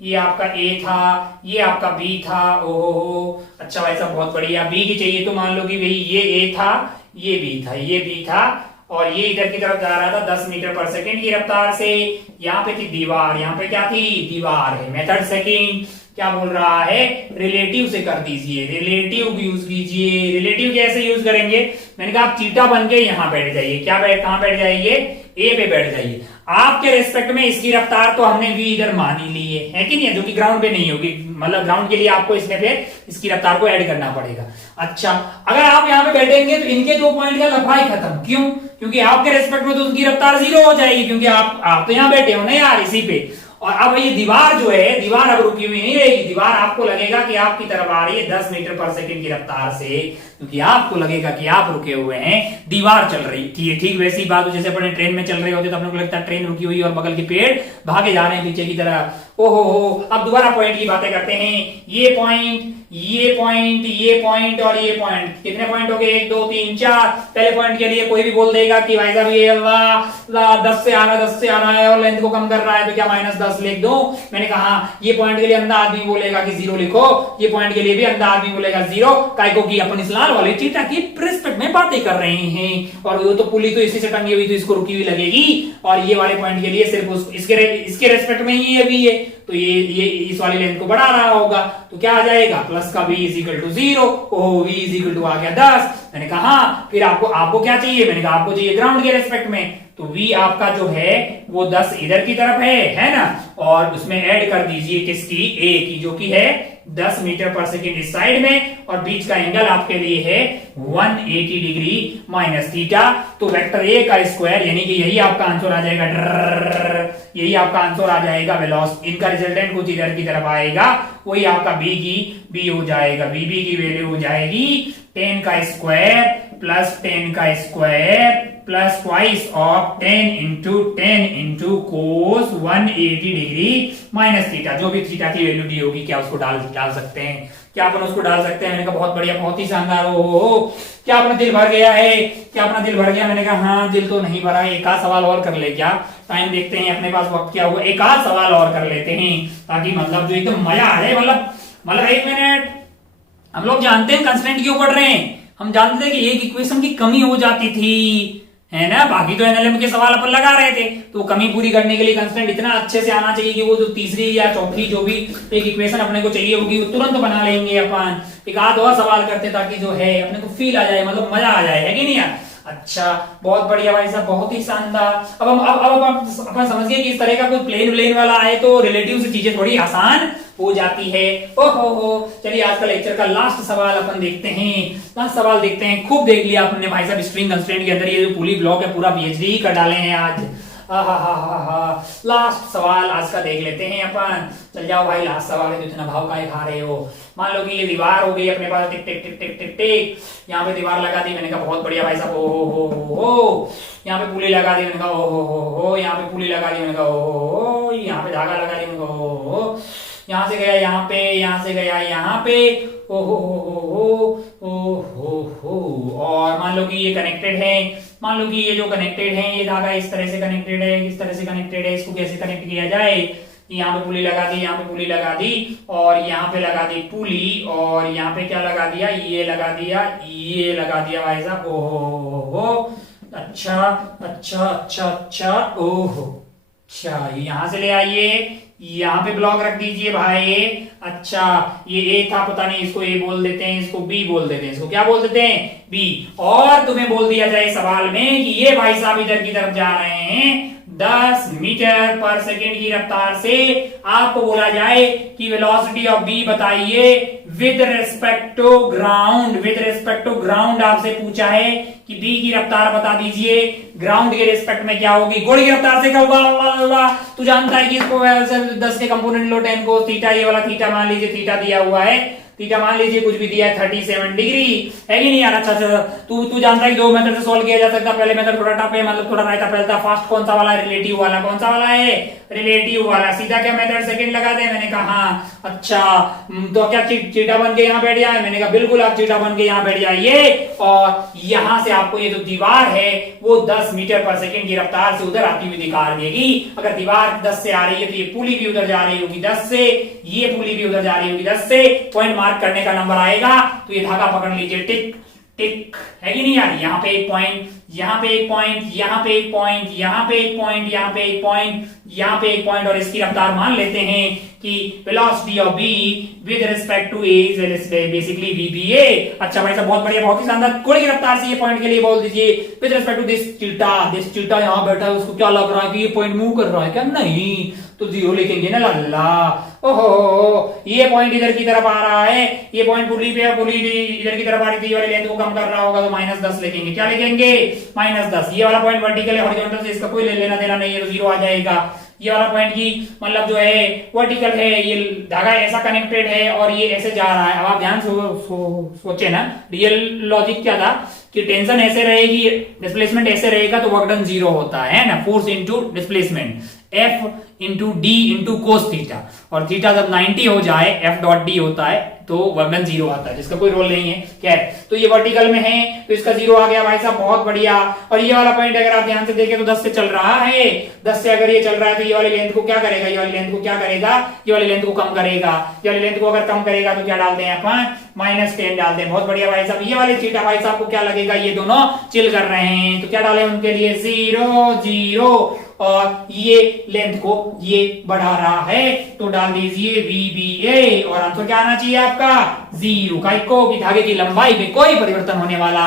ये आपका ए था, ये आपका बी था, ओहो हो। अच्छा भाई साहब बहुत बढ़िया। बी की चाहिए तो मान लो कि भाई ये ए था, ये बी था, ये बी था, और ये इधर की तरफ जा रहा था 10 मीटर पर सेकंड की रफ्तार से। यहाँ पे थी दीवार, यहाँ पे क्या थी, दीवार है। मेथड सेकंड क्या बोल रहा है, रिलेटिव से कर दीजिए, रिलेटिव यूज कीजिए। रिलेटिव कैसे यूज करेंगे, मैंने कहा आप चीटा बन के यहाँ बैठ जाइए। क्या कहां बैठ जाइए, ए पे बैठ जाइए। आपके रेस्पेक्ट में इसकी रफ्तार तो हमने भी इधर मान ही ली है कि नहीं है, जो कि ग्राउंड पे नहीं होगी, मतलब ग्राउंड के लिए आपको इसमें पे इसकी रफ्तार को ऐड करना पड़ेगा। अच्छा, अगर आप यहाँ पे बैठेंगे तो इनके 2 पॉइंट का लफड़ा ही खत्म। क्यों, क्योंकि आपके रेस्पेक्ट में तो उनकी रफ्तार 0 हो जाएगी, क्योंकि आप तो यहाँ बैठे हो ना यार इसी पे। और अब ये दीवार जो है, दीवार अब रुकी हुई नहीं रहेगी। दीवार आपको लगेगा कि आपकी तरफ आ रही है 10 मीटर पर सेकंड की रफ्तार से, क्योंकि आपको लगेगा कि आप रुके हुए हैं, दीवार चल रही है। ठीक वैसी बात जैसे अपने ट्रेन में चल रहे होते तो अपने को लगता है ट्रेन रुकी हुई और बगल के पेड़ भागे जा रहे हैं पीछे की तरफ। ओहो हो। अब दोबारा पॉइंट की बातें करते हैं। ये पॉइंट, ये पॉइंट, ये पॉइंट और ये पॉइंट, कितने पॉइंट हो गए, 1 2 3 4। पहले पॉइंट के लिए कोई भी बोल देगा कि भाई साहब ये 10 से आ रहा है, 10 से आ रहा है और लेंथ को कम कर रहा है, तो क्या -10 लिख दो। मैंने कहा ये पॉइंट के लिए अंधा आदमी बोलेगा कि 0 लिखो, ये पॉइंट के लिए भी अंधा आदमी बोलेगा 0। काय को कि अपन इस लाल वाले चीटा की रिस्पेक्ट में बातें कर रहे हैं, और वो तो पुली तो इसी से टंगी हुई, तो इसको रुकी हुई लगेगी। और ये वाले पॉइंट के लिए सिर्फ इसके रेस्पेक्ट में ही अभी है, तो ये इस वाली लेंथ को बढ़ा रहा होगा, तो क्या आ जाएगा, प्लस का v = 0। ओह, v = आ गया 10। मैंने कहा फिर आपको क्या चाहिए, मैंने कहा आपको चाहिए ग्राउंड के रेस्पेक्ट में, तो v आपका जो है वो 10 इधर की तरफ है ना, और उसमें ऐड कर दीजिए किसकी, a की, जो कि है 10 मीटर पर सेकंड इस साइड में, और बीच का एंगल आपके लिए है 180 डिग्री माइनस थीटा। तो वेक्टर ए का स्क्वायर, यानी कि यही आपका आंसर आ जाएगा, यही आपका आंसर आ जाएगा। वेलोसिटी, इनका रिजल्टेंट कुछ इधर की तरफ आएगा, वही आपका बी हो जाएगा। बी की वैल्यू हो जाएगी 10 का स्क्वायर प्लस 10 का square plus twice of 10 into cos 180 degree minus theta. जो भी थीटा की वैल्यू दी होगी, क्या उसको डाल सकते हैं, क्या अपन उसको डाल सकते हैं। मैंने कहा बहुत बढ़िया, बहुत ही शानदार। हो क्या अपना दिल भर गया है, क्या अपना दिल भर गया। मैंने कहा हाँ, दिल तो नहीं भरा है, एक आध सवाल और कर ले। क्या टाइम देखते हैं, अपने पास वक्त क्या हुआ, एक आध सवाल और कर लेते हैं, ताकि मतलब जो एकदम मजा आ जाए। मतलब 1 मिनट। हम लोग जानते हैं कंस्टेंट क्यों पढ़ रहे हैं, हम जानते थे कि एक इक्वेशन की कमी हो जाती थी, है ना। बाकी तो एनएलएम के सवाल अपन लगा रहे थे, तो कमी पूरी करने के लिए कंस्टेंट इतना अच्छे से आना चाहिए कि वो जो तीसरी या चौथी जो भी एक इक्वेशन अपने को चाहिए होगी वो तुरंत बना लेंगे अपन। एक आध और सवाल करते ताकि जो है अपने को फील आ जाए, मतलब मजा आ जाए, है कि नहीं यार। अच्छा, बहुत बढ़िया भाई साहब, बहुत ही शानदार। अब अपन समझ गए कि इस तरह का कोई प्लेन वाला आए तो रिलेटिव से चीजें थोड़ी आसान हो जाती है। ओहो हो। चलिए आज का लेक्चर का लास्ट सवाल अपन देखते हैं। लास्ट सवाल देखते हैं। खूब देख लिया आपने भाई साहब, स्ट्रिंग कंस्ट्रेंट के अंदर ये जो पुली ब्लॉक है पूरा पीएचडी ही कर डाले हैं आज। लास्ट सवाल आज का देख लेते हैं अपन। चल जाओ भाई, लास्ट सवाल है तो इतना भाव काहे खा रहे हो। मान लो कि ये दीवार हो गई अपने पास, टिक टिक टिक टिक टिक टिक, यहाँ पे दीवार लगा दी। मैंने कहा बहुत बढ़िया भाई साहब, ओ हो। यहाँ पे पुली लगा दी, मैंने कहा ओ हो। यहाँ पे पुली लगा दी, मैंने कहा ओ हो। यहाँ पे धागा लगा दी, मैंने कहा ओ हो। यहाँ से गया यहाँ पे, यहाँ से गया यहाँ पे, ओ हो। और मान लो कि ये कनेक्टेड है, मान लो कि ये जो कनेक्टेड है, ये धागा इस तरह से कनेक्टेड है, इस तरह से कनेक्टेड है। इसको कैसे कनेक्ट किया जाए, यहाँ पे पुली लगा दी, यहाँ पे पुली लगा दी, और यहाँ पे लगा दी पुली, और यहाँ पे क्या लगा दिया, ये लगा दिया, ये लगा दिया भाई साहब। ओहो, अच्छा अच्छा अच्छा अच्छा, ओहो, अच्छा यहाँ से ले आइए, यहाँ पे ब्लॉक रख दीजिए भाई। अच्छा, ये ए था, पता नहीं इसको ए बोल देते हैं, इसको बी बोल देते हैं, इसको क्या बोल देते हैं, बी। और तुम्हें बोल दिया जाए सवाल में कि ये भाई साहब इधर की तरफ जा रहे हैं 10 मीटर पर सेकेंड की रफ्तार से। आपको बोला जाए कि वेलोसिटी ऑफ बी बताइए with respect to ground. With respect to ground आपसे पूछा है कि बी की रफ्तार बता दीजिए, ग्राउंड के रिस्पेक्ट में क्या होगी। गोली की रफ्तार से क्या होगा, तू जानता है कि इसको 10 के कंपोनेंट लो 10 को थीटा, ये वाला थीटा मान लीजिए, थीटा दिया हुआ है थीटा मान लीजिए कुछ भी दिया है 37 डिग्री, है कि नहीं यार। अच्छा तू जानता है कि दो मेथड से सॉल्व किया जा सकता है। पहले मेथड थोड़ा टफ है, मतलब थोड़ा रायता फैलता। फास्ट कौन सा वाला है? रिलेटिव वाला। कौन सा वाला है? रिलेटिव वाला। सीधा क्या मेथड सेकंड लगा दे? मैंने कहा हाँ। अच्छा तो क्या चीटा बन के यहाँ बैठ जाए? मैंने कहा बिल्कुल आप चीटा बन के यहाँ बैठ जाइए, और यहां से आपको ये जो दीवार है वो 10 मीटर पर सेकंड की रफ्तार से उधर आती हुई दिखा देगी। अगर दीवार 10 से आ रही है तो ये पुली भी उधर जा रही होगी 10 से, ये पुली भी उधर जा रही होगी 10 से। पॉइंट मार्क करने का नंबर आएगा तो ये धागा पकड़ लीजिए, टिक टिक, है कि नहीं यार। यहाँ पे एक पॉइंट, यहाँ पे एक पॉइंट, यहाँ पे एक पॉइंट, यहाँ पे एक पॉइंट, यहाँ पे एक पॉइंट, यहाँ पे एक पॉइंट, और इसकी रफ्तार मान लेते हैं कि velocity of B with respect to A is basically VBA. अच्छा भाई साहब बहुत बढ़िया, बहुत ही शानदार। कोण की रफ्तार से ये पॉइंट के लिए बोल दीजिए with respect to this theta यहाँ बैठा है, उसको क्या लग रहा है कि ये पॉइंट मूव कर रहा है क्या? नहीं, तो जीरो लिखेंगे ना लल्ला। ओहो ये पॉइंट इधर की तरफ आ रहा है, ये पॉइंट पुली पे है, पुली इधर की तरफ आ रही थी, वाली लेंथ को कम कर रहा होगा तो -10 लिखेंगे। क्या लिखेंगे? -10। ये वाला पॉइंट वर्टिकल है, हॉरिजॉन्टल से इसका कोई लेना देना नहीं है तो जीरो आ जाएगा। ये वाला पॉइंट की मतलब जो है वर्टिकल है, ये धागा ऐसा कनेक्टेड है और ये ऐसे जा रहा है। अब आप ध्यान सोचे ना, रियल लॉजिक क्या था कि टेंशन ऐसे रहेगी, डिस्प्लेसमेंट ऐसे रहेगा तो वर्क डन जीरो होता है ना, force into displacement, F into D into cos theta, और थीटा जब 90 हो जाए F डॉट डी होता है तो वर्क डन जीरो आता है, जिसका कोई रोल नहीं है। खैर तो ये वर्टिकल में है तो इसका जीरो आ गया भाई साहब, बहुत बढ़िया। और ये वाला पॉइंट अगर आप ध्यान से देखें तो 10 से चल रहा है, 10 से अगर ये चल रहा है तो ये वाली लेंथ को क्या करेगा? ये वाली लेंथ को क्या करेगा? ये वाली लेंथ को कम करेगा। ये वाली लेंथ को अगर कम करेगा तो क्या डालते हैं अपन? -10 डालते हैं। बहुत बढ़िया भाई साहब। ये वाले थीटा भाई साहब को क्या लगेगा? ये दोनों चिल कर रहे हैं तो क्या डालें उनके लिए? 0 0, और ये लेंथ को ये बढ़ा रहा है तो डाल दीजिए VBA, और आंसर क्या आना चाहिए आपका? 0 का। कि धागे की लंबाई में कोई परिवर्तन होने वाला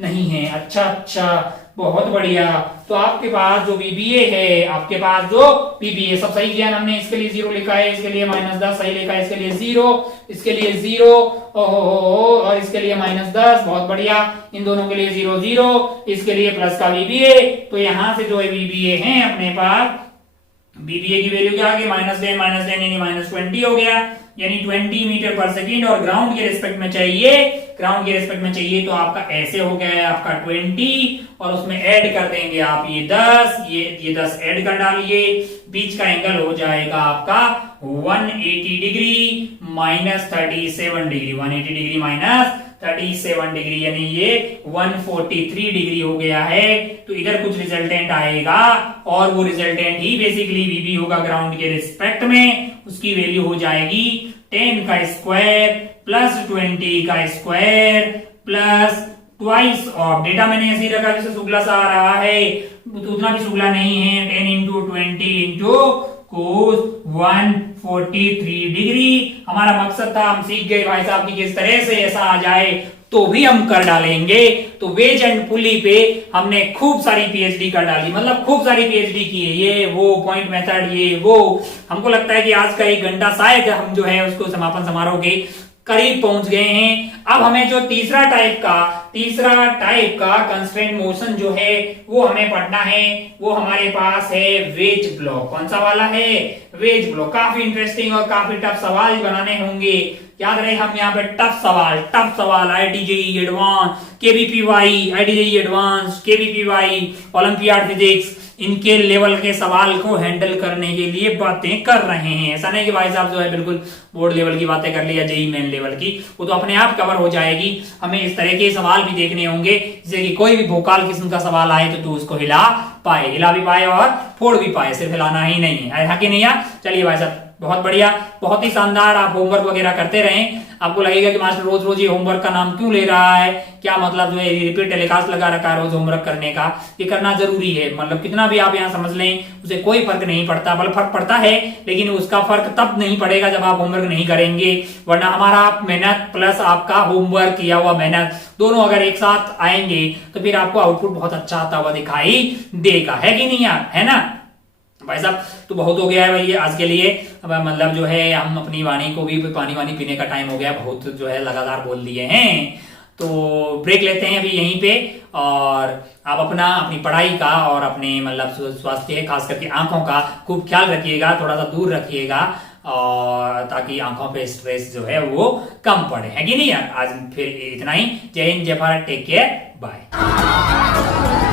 नहीं है। अच्छा बहुत बढ़िया। तो आपके पास जो VBA है, आपके पास जो VBA सब सही किया हमने। इसके लिए 0 लिखा है, इसके लिए -10 सही लिखा है, इसके लिए 0, इसके लिए 0, और इसके लिए -10। बहुत बढ़िया। इन दोनों के लिए 0 0, इसके लिए प्लस का VBA। तो यहां से जो है VBA है अपने पास, VBA की वैल्यू क्या आ गई? -10 यानी -20 हो गया, यानी 20 मीटर पर सेकेंड। और ग्राउंड के रिस्पेक्ट में चाहिए, ग्राउंड के रिस्पेक्ट में चाहिए तो आपका ऐसे हो गया है आपका 20, और उसमें ऐड कर देंगे आप ये 10, ये 10 ऐड कर डालिए, बीच का एंगल हो जाएगा आपका 180 डिग्री -37 डिग्री, 180 डिग्री -37 डिग्री, यानी ये 143 डिग्री हो गया है। तो इधर कुछ रिजल्टेंट आएगा और वो रिजल्टेंट ही बेसिकली VB होगा ग्राउंड के रिस्पेक्ट में। उसकी वैल्यू हो जाएगी 10 का स्क्वायर प्लस 20 का square plus twice of, data मैंने ऐसे ही रखा जैसे सुगला सा आ रहा है, तो उतना भी सुगला नहीं है। 10 इंटू 20 इंटू कोस 143 डिग्री। हमारा मकसद था, हम सीख गए भाई साहब की किस तरह से ऐसा आ जाए तो भी हम कर डालेंगे। तो वेज एंड पुली पे हमने खूब सारी पीएचडी कर डाली, मतलब खूब सारी पीएचडी की है, ये वो पॉइंट मेथड, ये वो। हमको लगता है कि आज का 1 घंटा शायद हम जो है उसको समापन समारोह के करीब पहुंच गए हैं। अब हमें जो तीसरा टाइप का कंस्ट्रेंट मोशन जो है वो हमें पढ़ना है। वो हमारे पास है वेज ब्लॉक। कौन सा वाला है? Veg block. काफी इंटरेस्टिंग और काफी टफ सवाल बनाने होंगे। याद रहे हम यहाँ पे टफ सवाल IIT-JEE advance, KVPY, IIT-JEE advance, KVPY, olympiad physics, इनके लेवल के सवाल को हैंडल करने के लिए बातें कर रहे हैं। ऐसा नहीं कि भाई साहब जो है बिल्कुल बोर्ड लेवल की बातें कर ली या JEE मेन लेवल की, वो तो अपने आप कवर हो जाएगी। हमें इस तरह के सवाल भी देखने होंगे जैसे कि कोई भी भोकाल किस्म का सवाल आए तो तू उसको हिला भी पाए और फोड़ भी पाए, सिर्फ हिलाना ही नहीं है कि नहीं यार। चलिए भाई साहब बहुत बढ़िया, बहुत ही शानदार। आप होमवर्क वगैरह करते रहें। आपको लगेगा कि मास्टर रोज रोज ये होमवर्क का नाम क्यों ले रहा है, क्या मतलब जो है रिपीट टेलीकास्ट लगा रखा है रोज होमवर्क करने का। ये करना जरूरी है, मतलब कितना भी आप यहाँ समझ लें उसे कोई फर्क नहीं पड़ता, बल्कि फर्क पड़ता है लेकिन उसका फर्क तब नहीं पड़ेगा जब आप होमवर्क नहीं करेंगे। वरना हमारा मेहनत प्लस आपका होमवर्क किया हुआ मेहनत दोनों अगर एक साथ आएंगे तो फिर आपको आउटपुट बहुत अच्छा आता हुआ दिखाई देगा, है कि नहीं यार, है ना भाई साहब। तो बहुत हो गया है भाई आज के लिए। अब मतलब जो है हम अपनी वाणी को भी पानी वानी पीने का टाइम हो गया, बहुत जो है लगातार बोल दिए हैं। तो ब्रेक लेते हैं अभी यहीं पे, और आप अपनी पढ़ाई का और अपने मतलब स्वास्थ्य खास करके आंखों का खूब ख्याल रखिएगा, थोड़ा सा दूर रखिएगा। और ताकि आंखों पे स्ट्रेस जो है वो कम पड़े, है कि नहीं यार। आज फिर इतना ही। जय हिंद, जय भारत, टेक केयर, बाय।